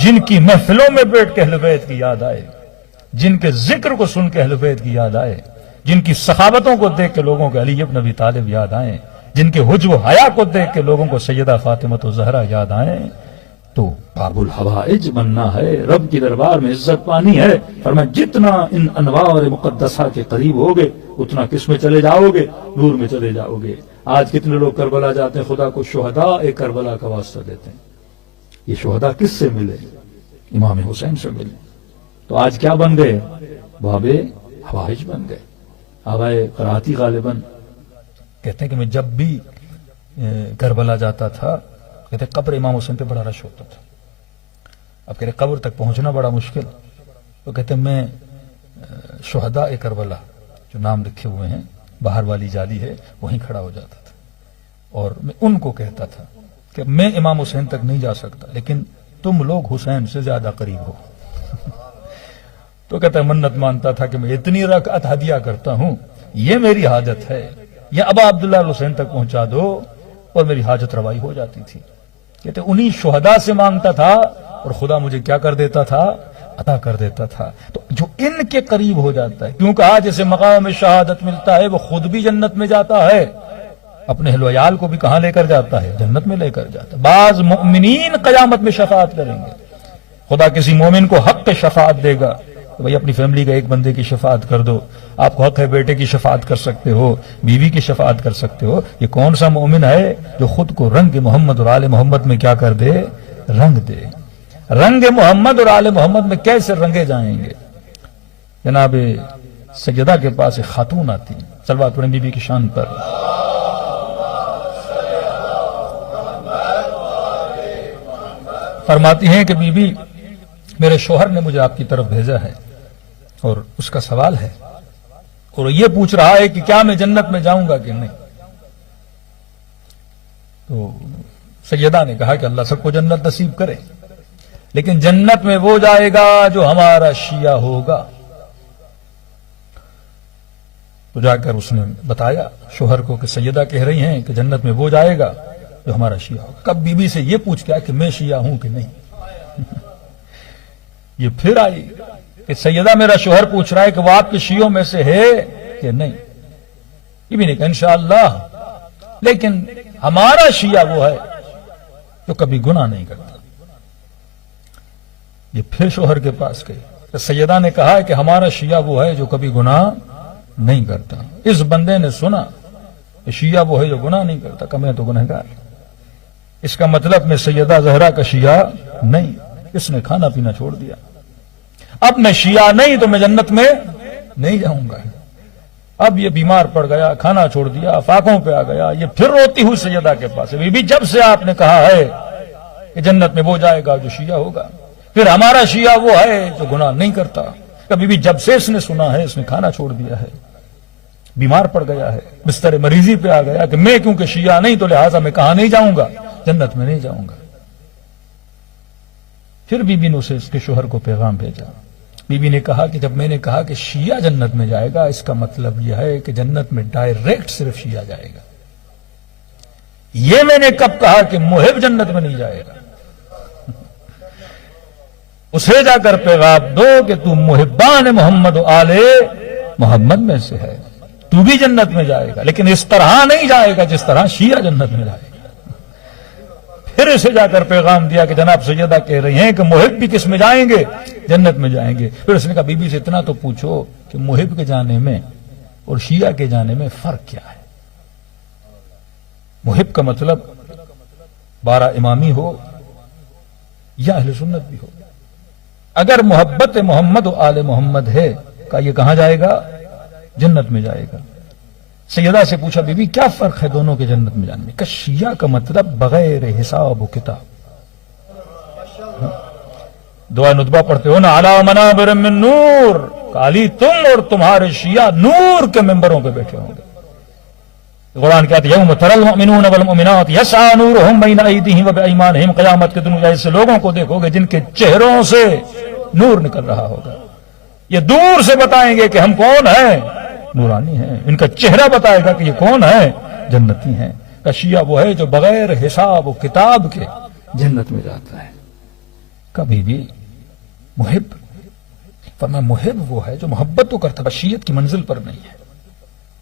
جن کی محفلوں میں بیٹھ کے اہل بیت کی یاد آئے, جن کے ذکر کو سن کے اہل بیت کی یاد آئے, جن کی سخاوتوں کو دیکھ کے لوگوں کو علی ابن ابی طالب یاد آئیں, جن کے حجب و حیا کو دیکھ کے لوگوں کو سیدہ فاطمہ زہرا یاد آئیں, تو باب الحوائج بننا ہے, رب کی دربار میں عزت پانی ہے. فرمایا جتنا ان انوار مقدسہ کے قریب ہوگے اتنا کس میں چلے جاؤ گے؟ نور میں چلے جاؤ گے. آج کتنے لوگ کربلا جاتے ہیں, خدا کو شہداء کربلا کا واسطہ دیتے ہیں. یہ شہداء کس سے ملے؟ امام حسین سے ملے. تو آج کیا بن گئے؟ باب حوائج بن گئے. آبائے قراتی غالباً کہتے ہیں کہ میں جب بھی کربلا جاتا تھا, کہتے قبر امام حسین پہ بڑا رش ہوتا تھا. اب کہتے قبر تک پہنچنا بڑا مشکل, تو کہتے میں شہداء کربلا جو نام لکھے ہوئے ہیں, باہر والی جالی ہے, وہیں کھڑا ہو جاتا تھا اور میں ان کو کہتا تھا کہ میں امام حسین تک نہیں جا سکتا لیکن تم لوگ حسین سے زیادہ قریب ہو. تو کہتا منت مانتا تھا کہ میں اتنی رکعت ہدیہ کرتا ہوں, یہ میری حاجت ہے, یا ابا عبداللہ حسین تک پہنچا دو اور میری حاجت روائی ہو جاتی تھی. کہتے انہی شہداء سے مانگتا تھا اور خدا مجھے کیا کر دیتا تھا؟ عطا کر دیتا تھا. تو جو ان کے قریب ہو جاتا ہے، کیوں کہا جسے مقام شہادت ملتا ہے وہ خود بھی جنت میں جاتا ہے، اپنے اہل و عیال کو بھی کہاں لے کر جاتا ہے؟ جنت میں لے کر جاتا ہے. بعض مؤمنین قیامت میں شفاعت کریں گے. خدا کسی مومن کو حق پہ شفاعت دے گا کہ بھئی اپنی فیملی کا ایک بندے کی شفاعت کر دو. آپ کو حق ہے بیٹے کی شفاعت کر سکتے ہو، بیوی کی شفاعت کر سکتے ہو. یہ کون سا مومن ہے جو خود کو رنگ محمد اور آل محمد میں کیا کر دے؟ رنگ دے. رنگ محمد اور آل محمد میں کیسے رنگے جائیں گے؟ جناب سیدہ کے پاس ایک خاتون آتی، صلوات پڑھیں بی بی کی شان پر. فرماتی ہیں کہ بی بی میرے شوہر نے مجھے آپ کی طرف بھیجا ہے اور اس کا سوال ہے اور یہ پوچھ رہا ہے کہ کیا میں جنت میں جاؤں گا کہ نہیں. تو سیدہ نے کہا کہ اللہ سب کو جنت نصیب کرے، لیکن جنت میں وہ جائے گا جو ہمارا شیعہ ہوگا. تو جا کر اس نے بتایا شوہر کو کہ سیدہ کہہ رہی ہیں کہ جنت میں وہ جائے گا جو ہمارا شیعہ ہوگا. کب بی بی سے یہ پوچھ کیا کہ میں شیعہ ہوں کہ نہیں. یہ پھر آئی کہ سیدہ میرا شوہر پوچھ رہا ہے کہ وہ آپ کے شیعوں میں سے ہے کہ نہیں. یہ بھی نہیں کہا انشاءاللہ، لیکن ہمارا شیعہ وہ ہے جو کبھی گناہ نہیں کرتا. یہ پھر شوہر کے پاس گئی کہ سیدہ نے کہا ہے کہ ہمارا شیعہ وہ ہے جو کبھی گناہ نہیں کرتا. اس بندے نے سنا کہ شیعہ وہ ہے جو گناہ نہیں کرتا، کہ میں تو گنہگار. اس کا مطلب میں سیدہ زہرا کا شیعہ نہیں. اس نے کھانا پینا چھوڑ دیا. اب میں شیعہ نہیں تو میں جنت میں نہیں جاؤں گا. اب یہ بیمار پڑ گیا، کھانا چھوڑ دیا، فاقوں پہ آ گیا. یہ پھر روتی ہوئی سیدہ کے پاس، بی بی جب سے آپ نے کہا ہے کہ جنت میں وہ جائے گا جو شیعہ ہوگا، پھر ہمارا شیعہ وہ ہے جو گناہ نہیں کرتا. کبھی بھی جب سے اس نے سنا ہے اس نے کھانا چھوڑ دیا ہے، بیمار پڑ گیا ہے، بستر مریضی پہ آ گیا کہ میں کیونکہ شیعہ نہیں تو لہٰذا میں کہاں نہیں جاؤں گا؟ جنت میں نہیں جاؤں گا. پھر بی بی نے اسے اس کے شوہر کو پیغام بھیجا. بی بی نے کہا کہ جب میں نے کہا کہ شیعہ جنت میں جائے گا، اس کا مطلب یہ ہے کہ جنت میں ڈائریکٹ صرف شیعہ جائے گا. یہ میں نے کب کہا کہ محب جنت میں نہیں جائے گا؟ اسے جا کر پیغام دو کہ تو محبان محمد و آل محمد میں سے ہے، تو بھی جنت میں جائے گا، لیکن اس طرح نہیں جائے گا جس طرح شیعہ جنت میں جائے گا. پھر اسے جا کر پیغام دیا کہ جناب سیدہ کہہ رہی ہیں کہ محب بھی کس میں جائیں گے؟ جنت میں جائیں گے. پھر اس نے کہا بی بی سے اتنا تو پوچھو کہ محب کے جانے میں اور شیعہ کے جانے میں فرق کیا ہے؟ محب کا مطلب 12 امامی ہو یا اہل سنت بھی ہو. اگر محبت محمد و آل محمد ہے کہ یہ کہاں جائے گا؟ جنت میں جائے گا. سیدہ سے پوچھا بی بی کیا فرق ہے دونوں کے جنت میں جانے میں؟ کہ شیعہ کا مطلب بغیر حساب و کتاب. دعا ندبہ پڑھتے ہو نا، علی منابر من نور، علی تم اور تمہارے شیعہ نور کے ممبروں پہ بیٹھے ہوں گے. قرآن کہتے ہیں یوم تری المؤمنون والمؤمنات یسعی نورہم بین ایدیہم وبایمانہم، قیامت کے دن ایسے لوگوں کو دیکھو گے جن کے چہروں سے نور نکل رہا ہوگا. یہ دور سے بتائیں گے کہ ہم کون ہیں؟ نورانی ہیں. ان کا چہرہ بتائے گا کہ یہ کون ہے؟ جنتی ہیں. کہ شیعہ وہ ہے جو بغیر حساب و کتاب کے جنت میں جاتا ہے. کبھی بھی محب، فرمایا محب وہ ہے جو محبت تو کرتا ہے، شیعت کی منزل پر نہیں ہے.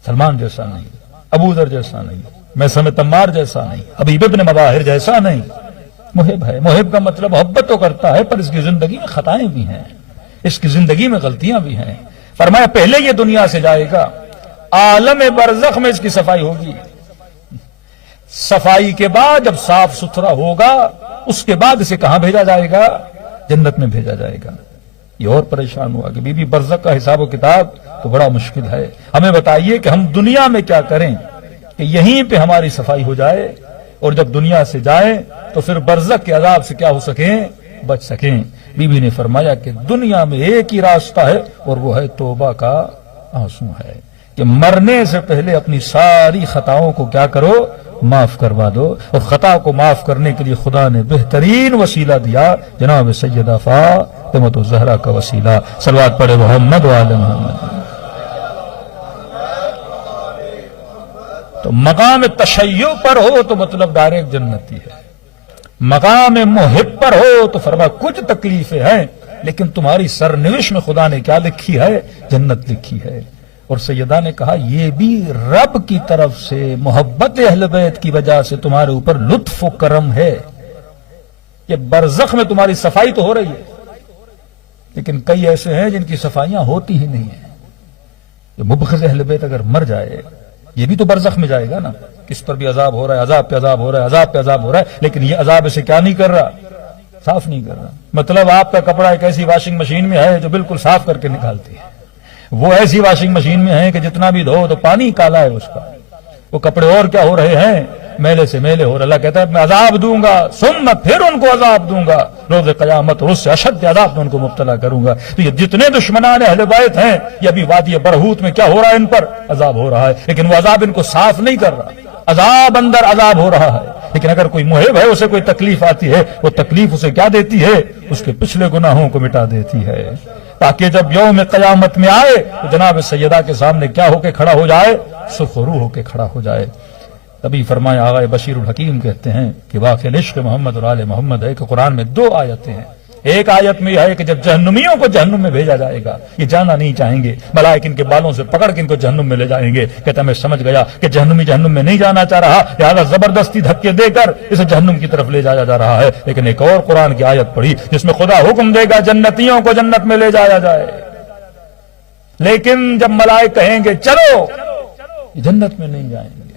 سلمان جیسا نہیں، ابو ذر جیسا نہیں، میثم تمار جیسا نہیں، حبیب ابن مظاہر جیسا نہیں. محب ہے. محب کا مطلب محبت تو کرتا ہے پر اس کی زندگی میں خطائیں بھی ہیں، اس کی زندگی میں غلطیاں بھی ہیں. فرمایا پہلے یہ دنیا سے جائے گا، عالم برزخ میں اس کی صفائی ہوگی. صفائی کے بعد جب صاف ستھرا ہوگا اس کے بعد اسے کہاں بھیجا جائے گا؟ جنت میں بھیجا جائے گا. یہ اور پریشان ہوا کہ بی بی برزخ کا حساب و کتاب تو بڑا مشکل ہے. ہمیں بتائیے کہ ہم دنیا میں کیا کریں کہ یہیں پہ ہماری صفائی ہو جائے اور جب دنیا سے جائیں تو پھر برزخ کے عذاب سے کیا ہو سکیں؟ بچ سکیں. بی بی نے فرمایا کہ دنیا میں ایک ہی راستہ ہے اور وہ ہے توبہ کا آنسو ہے کہ مرنے سے پہلے اپنی ساری خطاؤں کو کیا کرو؟ معاف کروا دو. اور خطا کو معاف کرنے کے لیے خدا نے بہترین وسیلہ دیا، جناب سیدہ فاطمہ الزہرا کا وسیلہ. صلوات پڑھے محمد و آل محمد. تو مقام تشیع پر ہو تو مطلب ڈائریکٹ جنتی ہے. مقام محب پر ہو تو فرما کچھ تکلیفیں ہیں لیکن تمہاری سرنوشت میں خدا نے کیا لکھی ہے؟ جنت لکھی ہے۔ اور سیدہ نے کہا یہ بھی رب کی طرف سے محبت اہل بیت کی وجہ سے تمہارے اوپر لطف و کرم ہے۔ یہ برزخ میں تمہاری صفائی تو ہو رہی ہے، لیکن کئی ایسے ہیں جن کی صفائیاں ہوتی ہی نہیں ہیں۔ یہ مبغض اہل بیت اگر مر جائے، یہ بھی تو برزخ میں جائے گا نا، کس پر بھی عذاب ہو رہا ہے، عذاب پہ عذاب ہو رہا ہے، عذاب پہ عذاب ہو رہا ہے، لیکن یہ عذاب اسے کیا نہیں کر رہا؟ صاف نہیں کر رہا۔ مطلب آپ کا کپڑا ایک ایسی واشنگ مشین میں ہے جو بالکل صاف کر کے نکالتی ہے، وہ ایسی واشنگ مشین میں ہے کہ جتنا بھی دھو تو پانی کالا ہے اس کا، وہ کپڑے اور کیا ہو رہے ہیں؟ میلے سے میلے ہو رہے۔ اللہ کہتا ہے میں عذاب دوں گا، ثم پھر ان کو عذاب دوں گا روز قیامت، اور اس سے اشد عذاب میں ان کو مبتلا کروں گا۔ تو یہ جتنے دشمنان اہل بیت ہیں، یہ ابھی وادی برہوت میں کیا ہو رہا ہے؟ ان پر عذاب ہو رہا ہے، لیکن وہ عذاب ان کو صاف نہیں کر رہا، عذاب اندر عذاب ہو رہا ہے۔ لیکن اگر کوئی محب ہے، اسے کوئی تکلیف آتی ہے، وہ تکلیف اسے کیا دیتی ہے؟ اس کے پچھلے گناہوں کو مٹا دیتی ہے، تاکہ جب یوم قیامت میں آئے تو جناب سیدہ کے سامنے کیا ہو کے کھڑا ہو جائے؟ سرخرو ہو کے کھڑا ہو جائے۔ تبھی فرمایا آغا بشیر الحکیم کہتے ہیں کہ واقعی عشق محمد اور آل محمد ہے کہ قرآن میں دو آیتیں ہیں۔ ایک آیت میں یہ ہے کہ جب جہنمیوں کو جہنم میں بھیجا جائے گا، یہ جانا نہیں چاہیں گے، ملائک ان کے بالوں سے پکڑ کے ان کو جہنم میں لے جائیں گے۔ کہتا میں سمجھ گیا کہ جہنمی جہنم میں نہیں جانا چاہ رہا، لہذا زبردستی دھکے دے کر اسے جہنم کی طرف لے جایا جا رہا ہے۔ لیکن ایک اور قرآن کی آیت پڑھی جس میں خدا حکم دے گا جنتیوں کو جنت میں لے جایا جائے، لیکن جب ملائک کہیں گے چلو، یہ جنت میں نہیں جائیں گے،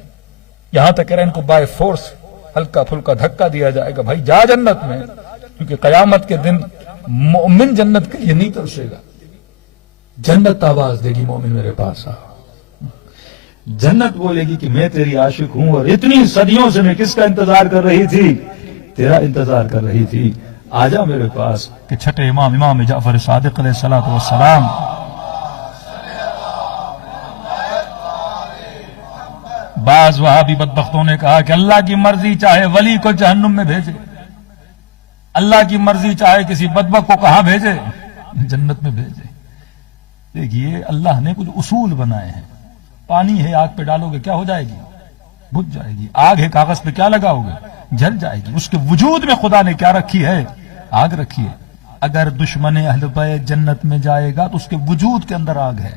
یہاں تک کہ ان کو بائی فورس ہلکا پھلکا دھکا دیا جائے گا، بھائی جا جنت میں، کیونکہ قیامت کے دن مومن جنت کے لیے نہیں ترسے گا، جنت آواز دے گی مومن میرے پاس آ، جنت بولے گی کہ میں تیری عاشق ہوں، اور اتنی صدیوں سے میں کس کا انتظار کر رہی تھی؟ تیرا انتظار کر رہی تھی، آجا میرے پاس۔ کہ چھٹے امام جعفر صادق علیہ الصلوۃ والسلام بعض وہابی بدبختوں نے کہا کہ اللہ کی مرضی چاہے ولی کو جہنم میں بھیجے، اللہ کی مرضی چاہے کسی بدبخت کو کہاں بھیجے؟ جنت میں بھیجے۔ دیکھیے اللہ نے کچھ اصول بنائے ہیں، پانی ہے آگ پہ ڈالو گے کیا ہو جائے گی؟ بجھ جائے گی۔ آگ ہے کاغذ پہ کیا لگاؤ گے؟ جل جائے گی۔ اس کے وجود میں خدا نے کیا رکھی ہے؟ آگ رکھی ہے۔ اگر دشمن اہل بیت جنت میں جائے گا تو اس کے وجود کے اندر آگ ہے،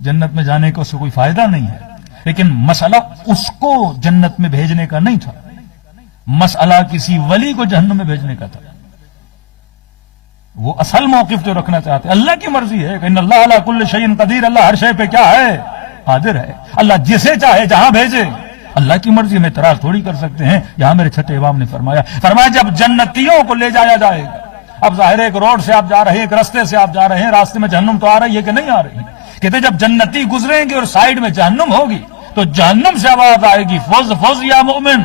جنت میں جانے کا اس سے کوئی فائدہ نہیں ہے۔ لیکن مسئلہ اس کو جنت میں بھیجنے کا نہیں تھا، مسئلہ کسی ولی کو جہنم میں بھیجنے کا تھا۔ وہ اصل موقف جو رکھنا چاہتے ہیں، اللہ کی مرضی ہے کہ ان اللہ علی کل شیء قدیر، اللہ ہر شے پہ کیا ہے؟ قادر ہے۔ اللہ جسے چاہے جہاں بھیجے، اللہ کی مرضی میں اعتراض تھوڑی کر سکتے ہیں۔ یہاں میرے چھٹے امام نے فرمایا جب جنتیوں کو لے جایا جائے گا، اب ظاہر ہے ایک روڈ سے آپ جا رہے ہیں، ایک راستے سے آپ جا رہے ہیں، راستے میں جہنم تو آ رہی ہے کہ نہیں آ رہی؟ کہتے جب جنتی گزریں گے اور سائیڈ میں جہنم ہوگی تو جہنم سے آواز آئے گی فوز فوز یا مومن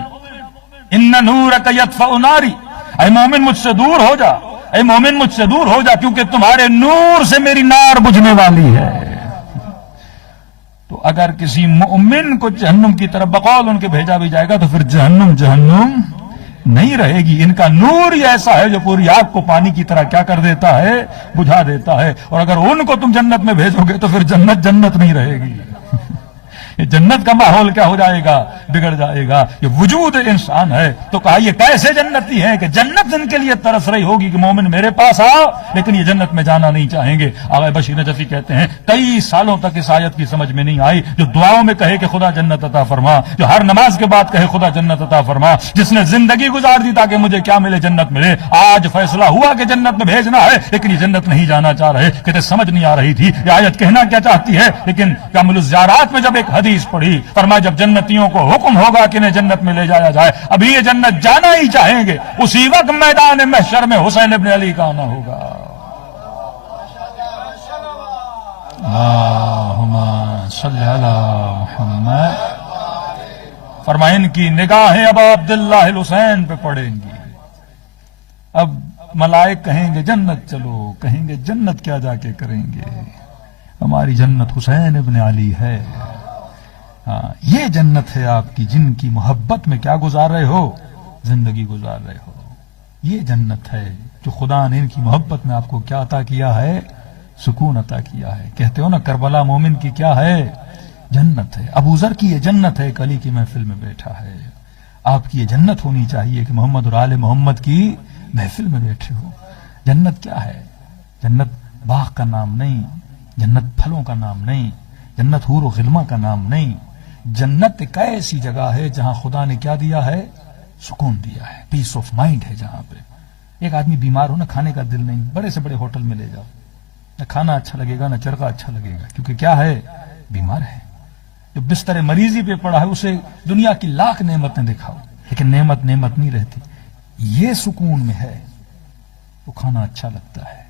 ان نورک یطفئ ناری، اے مومن مجھ سے دور ہو جا، اے مومن مجھ سے دور ہو جا، کیونکہ تمہارے نور سے میری نار بجھنے والی ہے۔ تو اگر کسی مومن کو جہنم کی طرف بقول ان کے بھیجا بھی جائے گا تو پھر جہنم نہیں رہے گی۔ ان کا نور ہی ایسا ہے جو پوری آگ کو پانی کی طرح کیا کر دیتا ہے؟ بجھا دیتا ہے۔ اور اگر ان کو تم جنت میں بھیجو گے تو پھر جنت نہیں رہے گی، یہ جنت کا ماحول کیا ہو جائے گا؟ بگڑ جائے گا۔ یہ وجود انسان ہے۔ تو کہا یہ کیسے جنتی ہیں کہ جنت ان کے لیے ترس رہی ہوگی کہ مومن میرے پاس آؤ، لیکن یہ جنت میں جانا نہیں چاہیں گے۔ آغا بشیر نجفی کہتے ہیں کئی سالوں تک اس آیت کی سمجھ میں نہیں آئی، جو دعاؤں میں کہے کہ خدا جنت عطا فرما، جو ہر نماز کے بعد کہے خدا جنت عطا فرما، جس نے زندگی گزار دی تاکہ مجھے کیا ملے؟ جنت ملے۔ آج فیصلہ ہوا کہ جنت میں بھیجنا ہے، لیکن یہ جنت نہیں جانا چاہ رہے۔ کہتے سمجھ نہیں آ رہی تھی یہ آیت کہنا کیا چاہتی ہے، لیکن کامل الزیارات میں جب ایک حدیث پڑھی، فرمایا جب جنتیوں کو حکم ہوگا کہ انہیں جنت میں لے جایا جائے، ابھی یہ جنت جانا ہی چاہیں گے، اسی وقت میدان محشر میں حسین ابن علی کا آنا ہوگا۔ اللہم صلی علی محمد۔ فرمائیں ان کی نگاہیں اب عبداللہ الحسین پہ پڑیں گی۔ اب ملائک کہیں گے جنت چلو، کہیں گے جنت کیا جا کے کریں گے، ہماری جنت حسین ابن علی ہے۔ ہاں یہ جنت ہے آپ کی، جن کی محبت میں کیا گزار رہے ہو؟ زندگی گزار رہے ہو۔ یہ جنت ہے جو خدا نے ان کی محبت میں آپ کو کیا عطا کیا ہے؟ سکون عطا کیا ہے۔ کہتے ہو نا کربلا مومن کی کیا ہے؟ جنت ہے۔ ابو ذر کی یہ جنت ہے، علی کی محفل میں بیٹھا ہے۔ آپ کی یہ جنت ہونی چاہیے کہ محمد اور آل محمد کی محفل میں بیٹھے ہو۔ جنت کیا ہے؟ جنت باغ کا نام نہیں، جنت پھلوں کا نام نہیں، جنت حور و غلمہ کا نام نہیں. جنت ایک ایسی جگہ ہے جہاں خدا نے کیا دیا ہے؟ سکون دیا ہے، پیس آف مائنڈ ہے. جہاں پہ ایک آدمی بیمار ہو نا، کھانے کا دل نہیں، بڑے سے بڑے ہوٹل میں لے جاؤ، نہ کھانا اچھا لگے گا نہ چرخا اچھا لگے گا، کیونکہ کیا ہے؟ بیمار ہے. جو بستر مریضی پہ پڑا ہے اسے دنیا کی لاکھ نعمتیں دکھاؤ، لیکن نعمت نہیں رہتی. یہ سکون میں ہے تو کھانا اچھا لگتا ہے.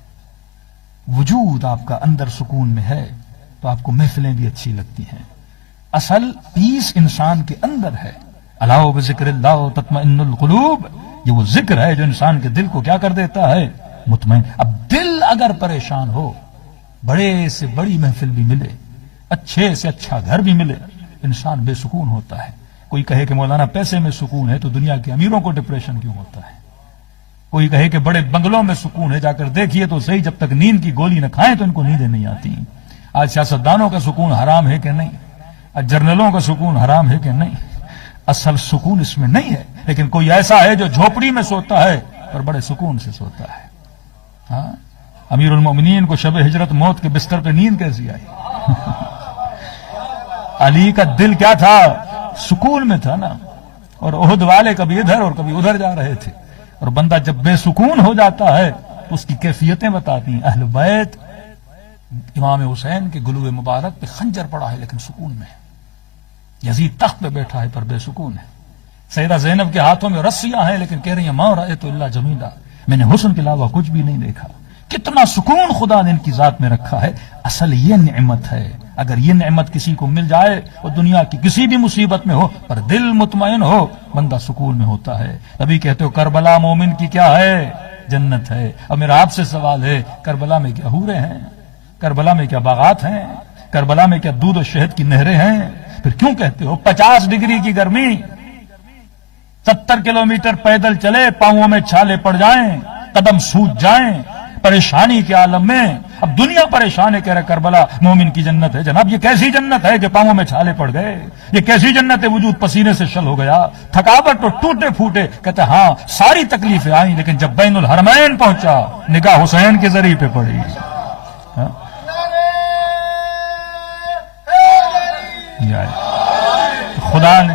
وجود آپ کا اندر سکون میں ہے تو آپ کو محفلیں بھی اچھی لگتی ہیں. اصل پیس انسان کے اندر ہے. الا بذکر اللہ تطمئن القلوب، یہ وہ ذکر ہے جو انسان کے دل کو کیا کر دیتا ہے؟ مطمئن. اب دل اگر پریشان ہو، بڑے سے بڑی محفل بھی ملے، اچھے سے اچھا گھر بھی ملے، انسان بے سکون ہوتا ہے. کوئی کہے کہ مولانا پیسے میں سکون ہے تو دنیا کے امیروں کو ڈپریشن کیوں ہوتا ہے؟ کوئی کہے کہ بڑے بنگلوں میں سکون ہے، جا کر دیکھیے تو صحیح، جب تک نیند کی گولی نہ کھائیں تو ان کو نیندیں نہیں آتی. آج سیاستدانوں کا سکون حرام ہے کہ نہیں؟ آج جرنلوں کا سکون حرام ہے کہ نہیں؟ اصل سکون اس میں نہیں ہے. لیکن کوئی ایسا ہے جو جھوپڑی میں سوتا ہے اور بڑے سکون سے سوتا ہے. ہاں، امیر المومنین کو شب ہجرت موت کے بستر پہ نیند کیسی آئی؟ علی کا دل کیا تھا؟ سکون میں تھا نا. اور احد والے کبھی ادھر اور کبھی ادھر جا رہے تھے. اور بندہ جب بے سکون ہو جاتا ہے تو اس کی کیفیتیں بتاتی ہیں. اہل بیت، امام حسین کے گلو مبارک پہ خنجر پڑا ہے لیکن سکون میں ہے. یزید تخت پہ بیٹھا ہے پر بے سکون ہے. سیدہ زینب کے ہاتھوں میں رسیاں ہیں لیکن کہہ رہی ہیں ما رأیت الا جمیلا، میں نے حسن کے علاوہ کچھ بھی نہیں دیکھا. کتنا سکون خدا نے ان کی ذات میں رکھا ہے. اصل یہ نعمت ہے. اگر یہ نعمت کسی کو مل جائے اور دنیا کی کسی بھی مصیبت میں ہو پر دل مطمئن ہو، بندہ سکون میں ہوتا ہے. ابھی کہتے ہو کربلا مومن کی کیا ہے؟ جنت ہے. اب میرا آپ سے سوال ہے، کربلا میں کیا حوریں ہیں؟ کربلا میں کیا باغات ہیں؟ کربلا میں کیا دودھ و شہد کی نہریں ہیں؟ پھر کیوں کہتے ہو 50 ڈگری کی گرمی، 70 کلومیٹر پیدل چلے، پاؤں میں چھالے پڑ جائیں، قدم سوج جائیں، پریشانی کے عالم میں؟ اب دنیا پریشان ہے، کہہ رہا کربلا مومن کی جنت ہے. جناب یہ کیسی جنت ہے کہ پاؤں میں چھالے پڑ گئے؟ یہ کیسی جنت ہے وجود پسینے سے شل ہو گیا، تھکاوٹ اور ٹوٹے پھوٹے؟ کہتے ہاں ساری تکلیفیں آئیں لیکن جب بین الحرمین پہنچا نگاہ حسین کے ذریعے پہ پڑی. ہاں؟ خدا نے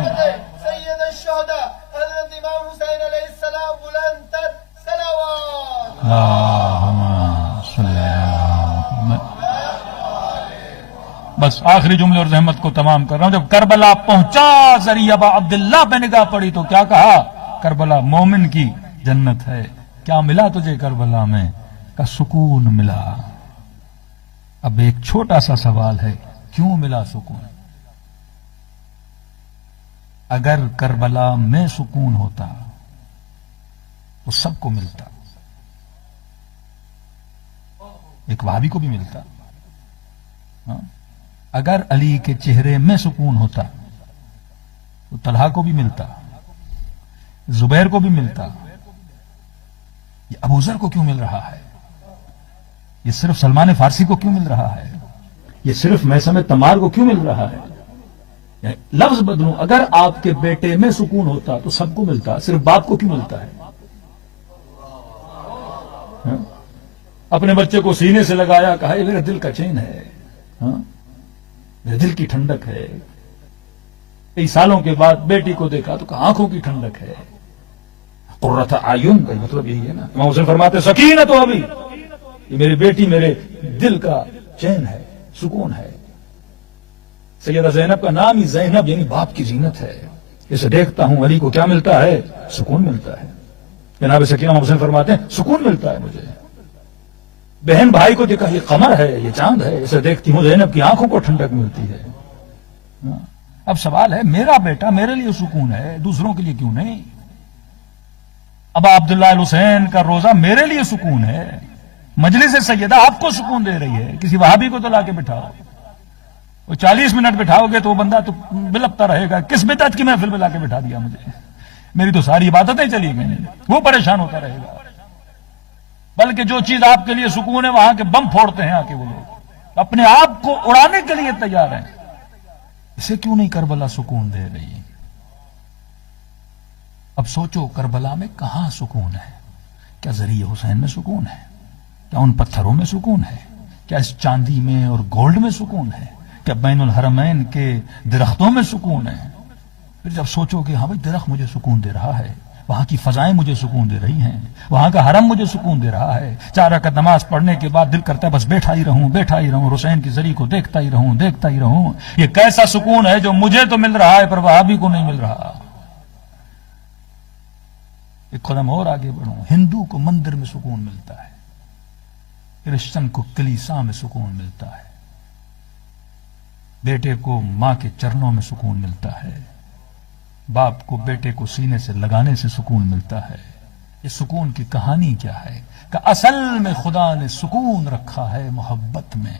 بس آخری جملے اور زحمت کو تمام کر رہا ہوں. جب کربلا پہنچا ذریعہ با عبداللہ پہ نگاہ پڑی تو کیا کہا؟ کربلا مومن کی جنت ہے. کیا ملا تجھے کربلا میں؟ کا سکون ملا. اب ایک چھوٹا سا سوال ہے، کیوں ملا سکون؟ اگر کربلا میں سکون ہوتا تو سب کو ملتا، ایک وہابی کو بھی ملتا. اگر علی کے چہرے میں سکون ہوتا تو طلحہ کو بھی ملتا، زبیر کو بھی ملتا. یہ ابو ذر کو کیوں مل رہا ہے؟ یہ صرف سلمان فارسی کو کیوں مل رہا ہے؟ یہ صرف میثم تمار کو کیوں مل رہا ہے؟ لفظ بدلوں، اگر آپ کے بیٹے میں سکون ہوتا تو سب کو ملتا، صرف باپ کو کیوں ملتا ہے؟ اپنے بچے کو سینے سے لگایا، کہا یہ میرے دل کا چین ہے، میرے دل کی ٹھنڈک ہے. کئی سالوں کے بعد بیٹی کو دیکھا تو کہا آنکھوں کی ٹھنڈک ہے. قرۃ اعین کا مطلب یہی ہے نا. امام حسین فرماتے سکینت و ابی، یہ میری بیٹی میرے دل کا چین ہے، سکون ہے. سیدہ زینب کا نام ہی زینب یعنی باپ کی زینت ہے. اسے دیکھتا ہوں علی کو کیا ملتا ہے؟ سکون ملتا ہے. جناب سکینہ امام حسین فرماتے ہیں سکون ملتا ہے مجھے. بہن بھائی کو دیکھا یہ قمر ہے، یہ چاند ہے، اسے دیکھتی ہوں زینب کی آنکھوں کو ٹھنڈک ملتی ہے. اب سوال ہے، میرا بیٹا میرے لیے سکون ہے، دوسروں کے لیے کیوں نہیں؟ اب عبداللہ الحسین کا روزہ میرے لیے سکون ہے، مجلس سیدہ آپ کو سکون دے رہی ہے، کسی وہابی کو تو لا کے بٹھاؤ. وہ 40 منٹ بٹھاؤ گے تو وہ بندہ تو بلکتا رہے گا، کس بدعت کی محفل میں لا کے بٹھا دیا مجھے، میری تو ساری عبادتیں چلی گئی. وہ پریشان ہوتا رہے گا. بلکہ جو چیز آپ کے لیے سکون ہے وہاں کے بم پھوڑتے ہیں آ کے وہ لوگ، اپنے آپ کو اڑانے کے لیے تیار ہیں. اسے کیوں نہیں کربلا سکون دے رہی؟ اب سوچو کربلا میں کہاں سکون ہے؟ کیا ذریعہ حسین میں سکون ہے؟ کیا ان پتھروں میں سکون ہے؟ کیا اس چاندی میں اور گولڈ میں سکون ہے؟ کیا بین الحرمین کے درختوں میں سکون ہے؟ پھر جب سوچو کہ ہاں بھائی درخت مجھے سکون دے رہا ہے، وہاں کی فضائیں مجھے سکون دے رہی ہیں، وہاں کا حرم مجھے سکون دے رہا ہے، 4 رکعت نماز پڑھنے کے بعد دل کرتا ہے بس بیٹھا ہی رہوں، حسین کی زری کو دیکھتا ہی رہوں، یہ کیسا سکون ہے جو مجھے تو مل رہا ہے پر وہابی کو نہیں مل رہا۔ ایک قدم اور آگے بڑھوں، ہندو کو مندر میں سکون ملتا ہے، کرسچن کو کلیسا میں سکون ملتا ہے، بیٹے کو ماں کے چرنوں میں سکون ملتا ہے، باپ کو بیٹے کو سینے سے لگانے سے سکون ملتا ہے۔ یہ سکون کی کہانی کیا ہے؟ کہ اصل میں خدا نے سکون رکھا ہے محبت میں،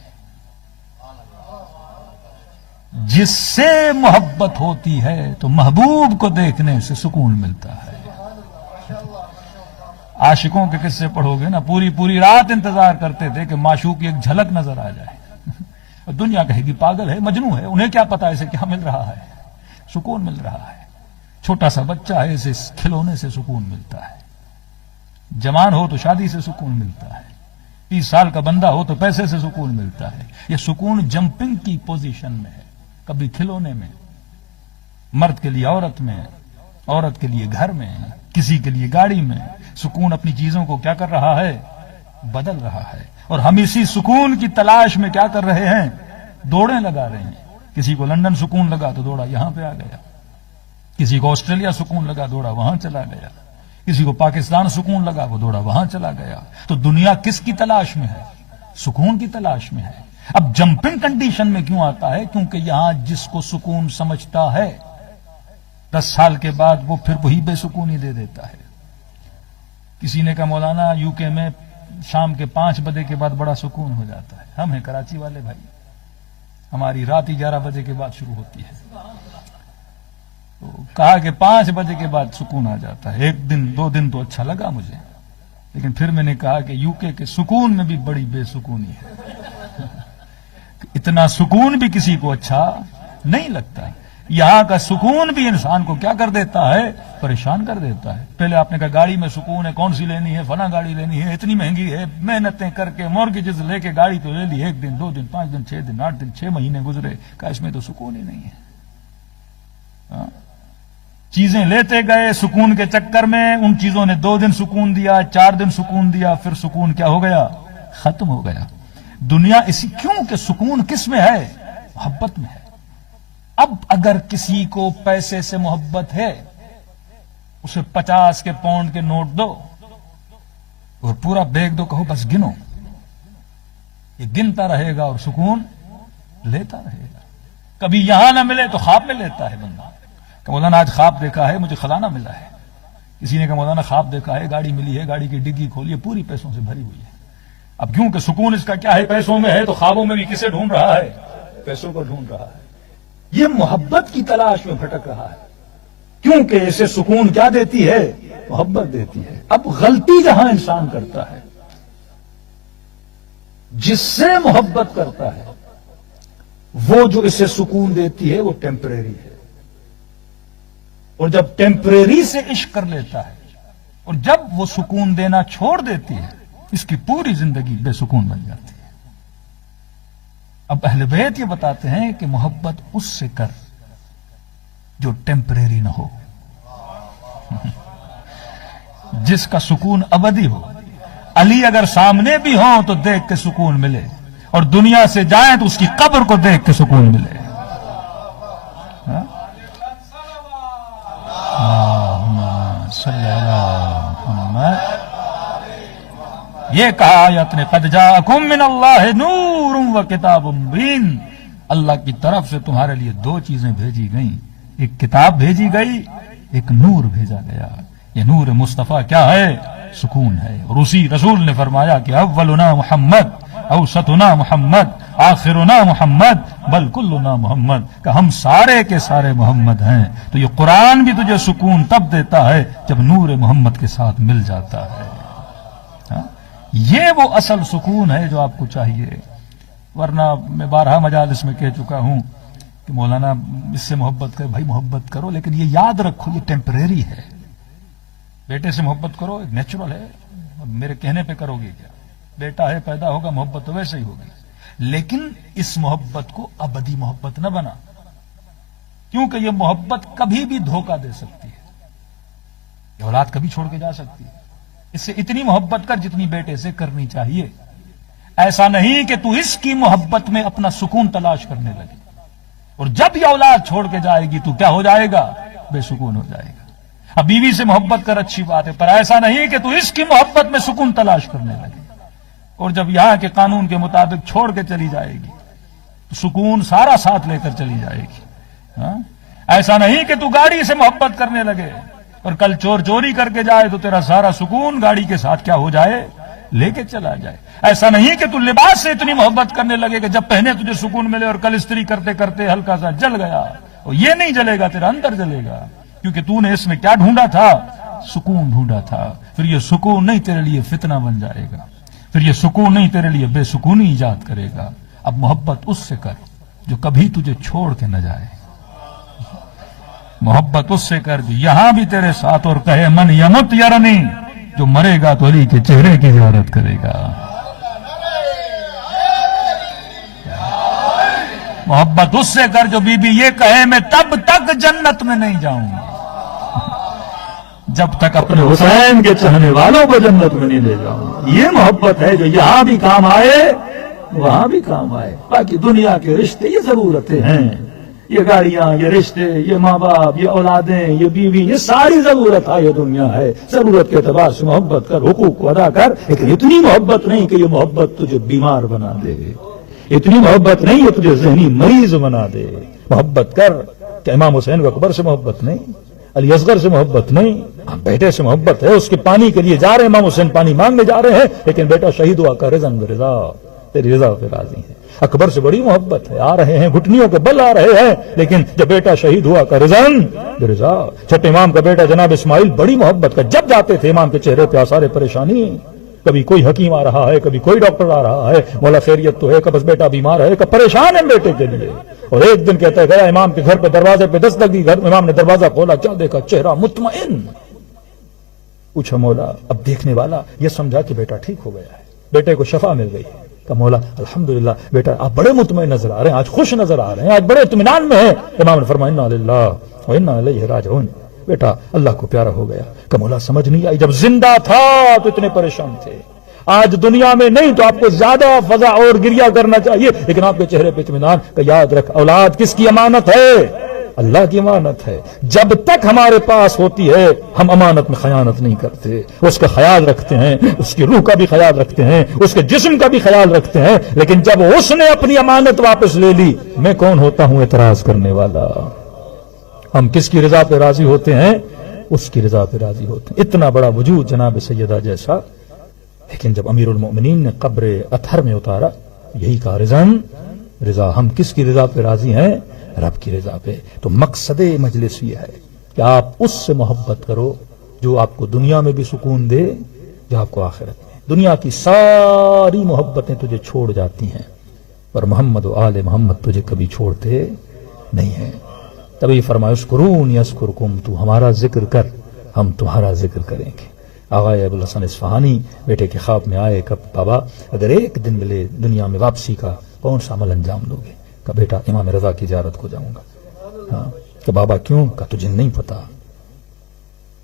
جس سے محبت ہوتی ہے تو محبوب کو دیکھنے سے سکون ملتا ہے۔ عاشقوں کے قصے پڑھو گے نا، پوری رات انتظار کرتے تھے کہ معشوق کی ایک جھلک نظر آ جائے۔ دنیا کہے گی پاگل ہے، مجنون ہے، انہیں کیا پتا اسے کیا مل رہا ہے؟ سکون مل رہا ہے۔ چھوٹا سا بچہ ہے، اسے کھلونے سے سکون ملتا ہے، جوان ہو تو شادی سے سکون ملتا ہے، 30 سال کا بندہ ہو تو پیسے سے سکون ملتا ہے۔ یہ سکون جمپنگ کی پوزیشن میں ہے، کبھی کھلونے میں، مرد کے لیے عورت میں، عورت کے لیے گھر میں، کسی کے لیے گاڑی میں۔ سکون اپنی چیزوں کو کیا کر رہا ہے؟ بدل رہا ہے۔ اور ہم اسی سکون کی تلاش میں کیا کر رہے ہیں؟ دوڑیں لگا رہے ہیں۔ کسی کو لندن سکون لگا تو دوڑا یہاں پہ آ گیا، کسی کو آسٹریلیا سکون لگا دوڑا وہاں چلا گیا، کسی کو پاکستان سکون لگا وہ دوڑا وہاں چلا گیا۔ تو دنیا کس کی تلاش میں ہے؟ سکون کی تلاش میں ہے۔ اب جمپنگ کنڈیشن میں کیوں آتا ہے؟ کیونکہ یہاں جس کو سکون سمجھتا ہے 10 سال کے بعد وہ پھر وہی بے سکونی دے دیتا ہے۔ کسی نے کہا مولانا یو کے میں شام کے 5 بجے کے بعد بڑا سکون ہو جاتا ہے۔ ہم ہیں کراچی والے بھائی، ہماری رات 11 بجے کے بعد شروع ہوتی ہے۔ تو کہا کہ 5 بجے کے بعد سکون آ جاتا ہے۔ 1 دن 2 دن تو اچھا لگا مجھے، لیکن پھر میں نے کہا کہ یو کے سکون میں بھی بڑی بے سکونی ہے۔ اتنا سکون بھی کسی کو اچھا نہیں لگتا۔ یہاں کا سکون بھی انسان کو کیا کر دیتا ہے؟ پریشان کر دیتا ہے۔ پہلے آپ نے کہا گاڑی میں سکون ہے، کون سی لینی ہے؟ فلاں گاڑی لینی ہے، اتنی مہنگی ہے، محنتیں کر کے مورگیجز لے کے گاڑی تو لے لی، 1 دن 2 دن 5 دن 6 دن 8 دن 6 مہینے گزرے، کہا اس میں تو سکون ہی نہیں ہے۔ چیزیں لیتے گئے سکون کے چکر میں، ان چیزوں نے 2 دن سکون دیا، 4 دن سکون دیا، پھر سکون کیا ہو گیا؟ ختم ہو گیا۔ دنیا اسی کیوں کہ سکون کس میں ہے؟ محبت میں ہے۔ اب اگر کسی کو پیسے سے محبت ہے، اسے 50 کے پاؤنڈ کے نوٹ دو اور پورا بیگ دو، کہو بس گنو، یہ گنتا رہے گا اور سکون لیتا رہے گا۔ کبھی یہاں نہ ملے تو خواب میں لیتا ہے بندہ کہ مولانا آج خواب دیکھا ہے مجھے خزانہ ملا ہے۔ کسی نے کہا مولانا خواب دیکھا ہے گاڑی ملی ہے، گاڑی کی ڈگی کھولی ہے، پوری پیسوں سے بھری ہوئی ہے۔ اب کیوں کہ سکون اس کا کیا ہے؟ پیسوں میں ہے، تو خوابوں میں بھی کسے ڈھونڈ رہا ہے؟ پیسوں کو ڈھونڈ رہا ہے۔ یہ محبت کی تلاش میں بھٹک رہا ہے، کیونکہ اسے سکون کیا دیتی ہے؟ محبت دیتی ہے۔ اب غلطی جہاں انسان کرتا ہے، جس سے محبت کرتا ہے، وہ جو اسے سکون دیتی ہے وہ ٹیمپریری ہے، اور جب ٹیمپریری سے عشق کر لیتا ہے اور جب وہ سکون دینا چھوڑ دیتی ہے، اس کی پوری زندگی بے سکون بن جاتی ہے۔ اب اہل بیت یہ بتاتے ہیں کہ محبت اس سے کر جو ٹیمپریری نہ ہو، جس کا سکون ابدی ہو۔ علی اگر سامنے بھی ہوں تو دیکھ کے سکون ملے، اور دنیا سے جائیں تو اس کی قبر کو دیکھ کے سکون ملے۔ یہ کہا آیت نے قد جاءکم من اللہ نور و کتاب مبین، اللہ کی طرف سے تمہارے لیے 2 چیزیں بھیجی گئیں، ایک کتاب بھیجی گئی، ایک نور بھیجا گیا۔ یہ نور مصطفیٰ کیا ہے؟ سکون ہے۔ اور اسی رسول نے فرمایا کہ اولنا محمد، اوسطنا محمد، آخرنا محمد، بل کلنا محمد، کہ ہم سارے کے سارے محمد ہیں۔ تو یہ قرآن بھی تجھے سکون تب دیتا ہے جب نور محمد کے ساتھ مل جاتا ہے۔ یہ وہ اصل سکون ہے جو آپ کو چاہیے۔ ورنہ میں بارہا مجالس میں کہہ چکا ہوں کہ مولانا اس سے محبت کرو، بھائی محبت کرو، لیکن یہ یاد رکھو یہ ٹیمپریری ہے۔ بیٹے سے محبت کرو، ایک نیچرل ہے، میرے کہنے پہ کرو گے کیا؟ بیٹا ہے پیدا ہوگا محبت تو ویسے ہی ہوگی، لیکن اس محبت کو ابدی محبت نہ بنا، کیونکہ یہ محبت کبھی بھی دھوکہ دے سکتی ہے، یہ اولاد کبھی چھوڑ کے جا سکتی ہے۔ اس سے اتنی محبت کر جتنی بیٹے سے کرنی چاہیے، ایسا نہیں کہ تو اس کی محبت میں اپنا سکون تلاش کرنے لگے، اور جب یہ اولاد چھوڑ کے جائے گی تو کیا ہو جائے گا؟ بے سکون ہو جائے گا۔ اب بیوی سے محبت کر اچھی بات ہے، پر ایسا نہیں کہ تو اس کی محبت میں سکون تلاش کرنے لگے، اور جب یہاں کے قانون کے مطابق چھوڑ کے چلی جائے گی تو سکون سارا ساتھ لے کر چلی جائے گی۔ ہاں؟ ایسا نہیں کہ تو گاڑی سے محبت کرنے لگے اور کل چور چوری کر کے جائے تو تیرا سارا سکون گاڑی کے ساتھ کیا ہو جائے؟ لے کے چلا جائے۔ ایسا نہیں کہ تو لباس سے اتنی محبت کرنے لگے کہ جب پہنے تجھے سکون ملے اور کل استری کرتے کرتے ہلکا سا جل گیا، اور یہ نہیں جلے گا، تیرا اندر جلے گا، کیونکہ تو نے اس میں کیا ڈھونڈا تھا؟ سکون ڈھونڈا تھا۔ پھر یہ سکون نہیں تیرے لیے فتنہ بن جائے گا، پھر یہ سکون نہیں تیرے لیے بے سکونی ایجاد کرے گا۔ اب محبت اس سے کر جو کبھی تجھے چھوڑ کے نہ جائے، محبت اس سے کر جو یہاں بھی تیرے ساتھ اور کہے من یمت یرنی، جو مرے گا تو علی کے چہرے کی زیارت کرے گا۔ محبت اس سے کر جو بی بی یہ کہے میں تب تک جنت میں نہیں جاؤں گا جب تک اپنے حسین کے چاہنے والوں کو جنت میں نہیں لے جاؤں۔ یہ محبت ہے جو یہاں بھی کام آئے وہاں بھی کام آئے۔ باقی دنیا کے رشتے یہ ضرورتیں ہیں، یہ گاڑیاں، یہ رشتے، یہ ماں باپ، یہ اولادیں، یہ بیوی، یہ ساری ضرورت ہے، یہ دنیا ہے۔ ضرورت کے اعتبار سے محبت کر، حقوق کو ادا کر، لیکن اتنی محبت نہیں کہ یہ محبت تجھے بیمار بنا دے، اتنی محبت نہیں یہ تجھے ذہنی مریض بنا دے۔ محبت کر کہ امام حسین اکبر سے محبت نہیں، علی اصغر سے محبت نہیں، بیٹے سے محبت ہے، اس کے پانی کے لیے جا رہے ہیں، امام حسین پانی مانگنے جا رہے ہیں، لیکن بیٹا شہید ہوا کا رضا برضا، تیری رضا پہ راضی ہے۔ اکبر سے بڑی محبت ہے، آ رہے ہیں گھٹنیوں کے بل آ رہے ہیں، لیکن جب بیٹا شہید ہوا کا رضا۔ چھٹے امام کا بیٹا جناب اسماعیل بڑی محبت کا، جب جاتے تھے امام کے چہرے پہ آثار پریشانی، کبھی کوئی حکیم آ رہا ہے، کبھی کوئی ڈاکٹر آ رہا ہے، مولا خیریت تو ہے کہ بس بیٹا بیمار ہے، کہ پریشان ہے بیٹے کے لیے، اور ایک دن کہتا ہے گیا امام کے گھر پہ دروازے پہ دستک دی، امام نے دروازہ کھولا، کیا دیکھا؟ چہرہ مطمئن۔ پوچھا مولا، اب دیکھنے والا یہ سمجھا کہ بیٹا ٹھیک ہو گیا ہے، بیٹے کو شفا مل گئی ہے، کہ مولا الحمدللہ بیٹا آپ بڑے مطمئن نظر آ رہے ہیں، آج خوش نظر آ رہے ہیں، آج بڑے اطمینان میں ہیں۔ امام نے فرمایا انا للہ و انا الیہ راجعون، بیٹا اللہ کو پیارا ہو گیا۔ کہ مولا سمجھ نہیں آئی، جب زندہ تھا تو اتنے پریشان تھے، آج دنیا میں نہیں تو آپ کو زیادہ فضا اور گریہ کرنا چاہیے، لیکن آپ کے چہرے پہ اطمینان۔ کہ یاد رکھ اولاد کس کی امانت ہے؟ اللہ کی امانت ہے۔ جب تک ہمارے پاس ہوتی ہے ہم امانت میں خیانت نہیں کرتے، اس کا خیال رکھتے ہیں، اس کی روح کا بھی خیال رکھتے ہیں، اس کے جسم کا بھی خیال رکھتے ہیں، لیکن جب اس نے اپنی امانت واپس لے لی، میں کون ہوتا ہوں اعتراض کرنے والا؟ ہم کس کی رضا پہ راضی ہوتے ہیں؟ اس کی رضا پہ راضی ہوتے ہیں۔ اتنا بڑا وجود جناب سیدہ جیسا، لیکن جب امیر المؤمنین نے قبر اطہر میں اتارا، یہی کہا رضا، ہم کس کی رضا پہ راضی ہیں؟ رب کی رضا پہ۔ تو مقصد مجلس یہ ہے کہ آپ اس سے محبت کرو جو آپ کو دنیا میں بھی سکون دے، جو آپ کو آخرت میں۔ دنیا کی ساری محبتیں تجھے چھوڑ جاتی ہیں، پر محمد و آل محمد تجھے کبھی چھوڑتے نہیں ہیں۔ تبھی فرمایا اذکرونی اذکرکم، تو ہمارا ذکر کر ہم تمہارا ذکر کریں گے۔ آغا ابوالحسن اصفہانی بیٹے کے خواب میں آئے کہ بابا اگر ایک دن ملے دنیا میں واپسی کا، کون سا عمل انجام لو گے؟ کہ بیٹا امام رضا کی زیارت کو جاؤں گا۔ ہاں کہ بابا کیوں؟ کہ تجھے نہیں پتا،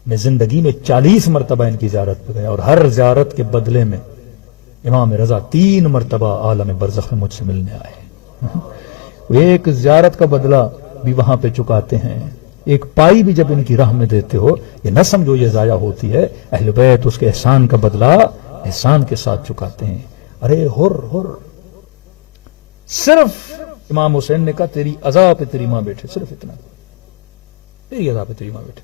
میں زندگی میں 40 مرتبہ ان کی زیارت پہ گیا، اور ہر زیارت کے بدلے میں امام رضا 3 مرتبہ عالم برزخ میں مجھ سے ملنے آئے۔ ایک زیارت کا بدلہ بھی وہاں پہ چکاتے ہیں، ایک پائی بھی جب ان کی راہ میں دیتے ہو، یہ نہ سمجھو یہ ضائع ہوتی ہے، اہل بیت اس کے احسان کا بدلہ احسان کے ساتھ چکاتے ہیں۔ ارے ہر صرف امام حسین نے کہا تیری عزا پہ تیری ماں بیٹھے، صرف اتنا، تیری عزا پہ تیری ماں بیٹھے،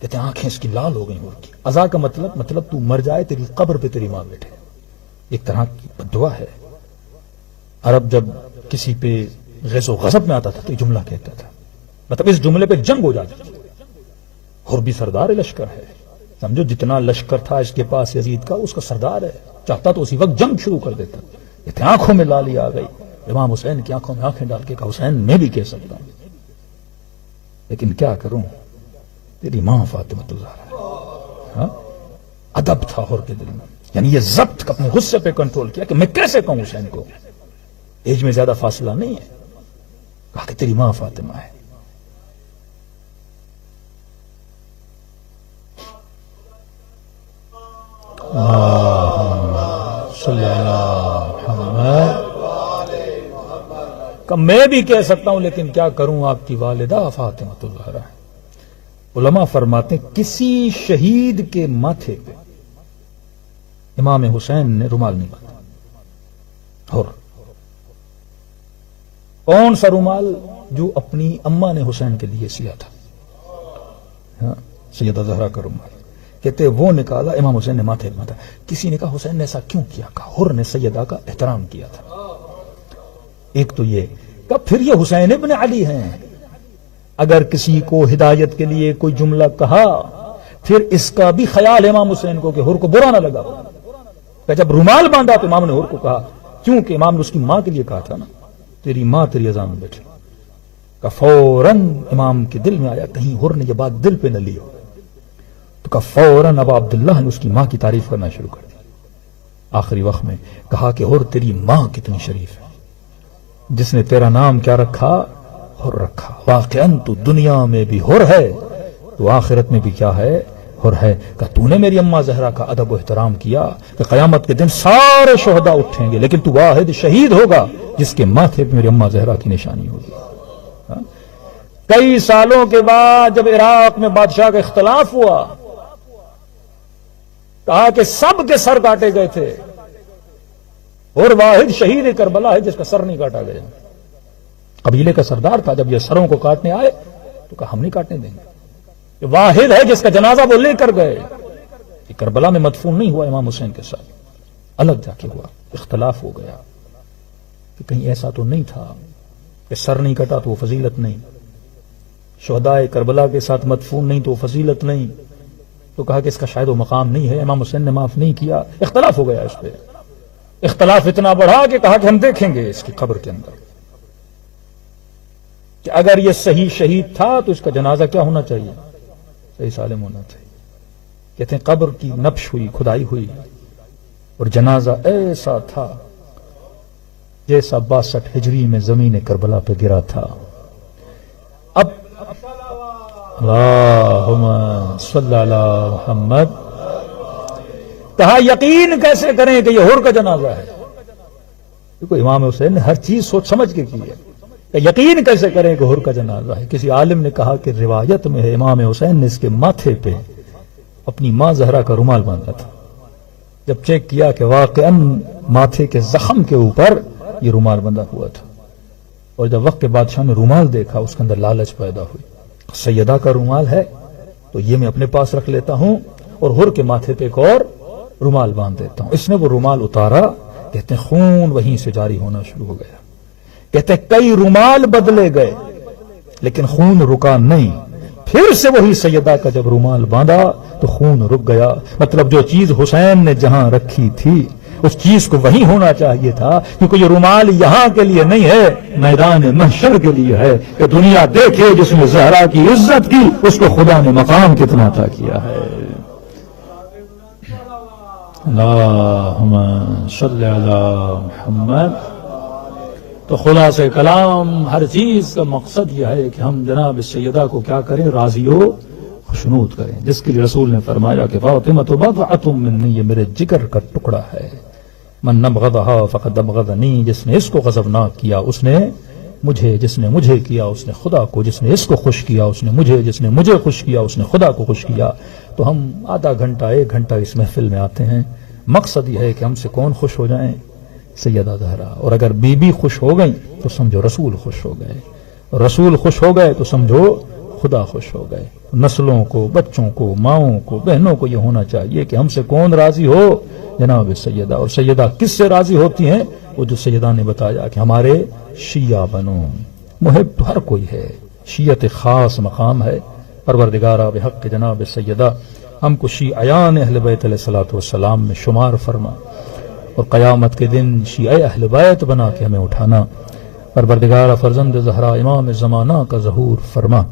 کہتے ہیں آنکھیں اس کی لال ہو گئی ہو کی۔ عزا کا مطلب تو مر جائے، تیری قبر پہ تیری ماں بیٹھے، ایک طرح کی دعا ہے۔ عرب جب کسی پہ غیظ و غضب میں آتا تھا تو یہ جملہ کہتا تھا، مطلب اس جملے پہ جنگ ہو جاتی تھی۔ اور بھی سردار لشکر ہے، سمجھو جتنا لشکر تھا اس کے پاس یزید کا، اس کا سردار ہے، چاہتا تو اسی وقت جنگ شروع کر دیتا۔ یہ آنکھوں میں لالی آ گئی، امام حسین کی آنکھوں میں آنکھیں ڈال کے کہا حسین میں بھی کہہ سکتا ہوں، لیکن کیا کروں، تیری ماں فاطمہ الزہرا ہے۔ ادب تھا اور کے دل میں، یعنی یہ ضبط اپنے غصے پہ کنٹرول کیا کہ میں کیسے کہوں حسین کو، ایج میں زیادہ فاصلہ نہیں ہے، کہا کہ تیری ماں فاطمہ ہے. صلی اللہ محمد. کہ میں بھی کہہ سکتا ہوں لیکن کیا کروں، آپ کی والدہ فاطمہ الزہرا ہے. علماء فرماتے ہیں کسی شہید کے ماتھے پہ امام حسین نے رومال نہیں باندھا. اور کون سا رومال؟ جو اپنی اماں نے حسین کے لیے سیا تھا، ہاں، سیدہ زہرا کا رومال. کہتے وہ نکالا، امام حسین نے ماتھے باندھا. کسی نے کہا حسین نے ایسا کیوں کیا؟ کہا حر نے سیدہ کا احترام کیا تھا. ایک تو یہ کہ پھر یہ حسین ابن علی ہیں. اگر کسی کو ہدایت کے لیے کوئی جملہ کہا پھر اس کا بھی خیال امام حسین کو کہ حر کو برا نہ لگا. کہ جب رومال باندھا تو امام نے حر کو کہا، کیونکہ امام نے اس کی ماں کے لیے کہا تھا نا، تیری ماں تیری اذان میں بیٹھے. کہ فوراً امام کے دل میں آیا کہیں حر نے یہ بات دل پہ نہ لی ہو. تو کہ فوراً ابا عبداللہ نے اس کی ماں کی تعریف کرنا شروع کر دی. آخری وقت میں کہا کہ حر تیری ماں کتنی شریف ہے، جس نے تیرا نام کیا رکھا؟ حر رکھا. واقعاً تو دنیا میں بھی حر ہے تو آخرت میں بھی کیا ہے؟ حر ہے. کہ تو نے میری اماں زہرا کا ادب و احترام کیا کہ قیامت کے دن سارے شہداء اٹھیں گے لیکن تو واحد شہید ہوگا جس کے ماتھے پہ میری اماں زہرا کی نشانی ہوگی. کئی سالوں کے بعد جب عراق میں بادشاہ کا اختلاف ہوا، کہا کہ سب کے سر کاٹے گئے تھے اور واحد شہید کربلا ہے جس کا سر نہیں کاٹا گیا. قبیلے کا سردار تھا. جب یہ سروں کو کاٹنے آئے تو کہا ہم نہیں کاٹنے دیں گے. یہ واحد ہے جس کا جنازہ وہ لے کر گئے. کہ کربلا میں مدفون نہیں ہوا امام حسین کے ساتھ، الگ جا کے ہوا. اختلاف ہو گیا کہ کہیں ایسا تو نہیں تھا کہ سر نہیں کٹا تو وہ فضیلت نہیں، شہدائے کربلا کے ساتھ مدفون نہیں تو وہ فضیلت نہیں. تو کہا کہ اس کا شاید وہ مقام نہیں ہے. امام حسین نے معاف نہیں کیا. اختلاف ہو گیا اس پہ. اختلاف اتنا بڑھا کہ کہا کہ ہم دیکھیں گے اس کی قبر کے اندر کہ اگر یہ صحیح شہید تھا تو اس کا جنازہ کیا ہونا چاہیے؟ صحیح سالم ہونا چاہیے. کہتے ہیں قبر کی نبش ہوئی، کھدائی ہوئی اور جنازہ ایسا تھا جیسا 62 ہجری میں زمین کربلا پہ گرا تھا. اب اللہم صلی علی محمد. کہا یقین کیسے کریں کہ یہ حر کا جنازہ ہے؟ دیکھو امام حسین نے ہر چیز سوچ سمجھ کے کی ہے. کہ یقین کیسے کریں کہ حر کا جنازہ ہے؟ کسی عالم نے کہا کہ روایت میں ہے امام حسین نے اس کے ماتھے پہ اپنی ماں زہرا کا رومال باندھا تھا. جب چیک کیا کہ واقعاً ماتھے کے زخم کے اوپر یہ رومال بندھا ہوا تھا، اور جب وقت کے بادشاہ نے رومال دیکھا اس کے اندر لالچ پیدا ہوئی. سیدہ کا رومال ہے تو یہ میں اپنے پاس رکھ لیتا ہوں اور حر کے ماتھے پہ ایک اور رومال باندھ دیتا ہوں. اس نے وہ رومال اتارا. کہتے ہیں خون وہیں سے جاری ہونا شروع ہو گیا. کہتے ہیں کئی رومال بدلے گئے لیکن خون رکا نہیں. پھر سے وہی سیدہ کا جب رومال باندھا تو خون رک گیا. مطلب جو چیز حسین نے جہاں رکھی تھی اس چیز کو وہیں ہونا چاہیے تھا، کیونکہ یہ رومال یہاں کے لیے نہیں ہے، میدان محشر کے لیے ہے کہ دنیا دیکھے جس نے زہرا کی عزت کی اس کو خدا نے مقام کتنا عطا کیا ہے. اللہم صلی علی محمد. تو خلاصہ کلام ہر چیز کا مقصد یہ ہے کہ ہم جناب سیدہ کو کیا کریں؟ راضی و خوشنود کریں، جس کے لیے رسول نے فرمایا کہ فاطمہ بضعۃ منی، یہ میرے جگر کا ٹکڑا ہے. من نبغضها فقد ابغضنی، جس نے اس کو غضبناک کیا اس نے مجھے، جس نے مجھے کیا اس نے خدا کو، جس نے اس کو خوش کیا اس نے مجھے، جس نے مجھے خوش کیا اس نے خدا کو خوش کیا. تو ہم آدھا گھنٹہ 1 گھنٹہ اس محفل میں آتے ہیں، مقصد یہ ہے کہ ہم سے کون خوش ہو جائیں؟ سیدہ زہرا. اور اگر بی بی خوش ہو گئی تو سمجھو رسول خوش ہو گئے، رسول خوش ہو گئے تو سمجھو خدا خوش ہو گئے. نسلوں کو، بچوں کو، ماؤں کو، بہنوں کو یہ ہونا چاہیے کہ ہم سے کون راضی ہو؟ جناب سیدہ. اور سیدہ کس سے راضی ہوتی ہیں؟ وہ جو سیدہ نے بتایا کہ ہمارے شیعہ بنو. محب تو ہر کوئی ہے، شیعت خاص مقام ہے. پروردگارہ بحق جناب سیدہ ہم کو شیعیان اہل بیت علیہ الصلوۃ والسلام میں شمار فرما، اور قیامت کے دن شیعہ اہل بیت بنا کے ہمیں اٹھانا. پروردگارہ فرزند زہرا امام زمانہ کا ظہور فرما.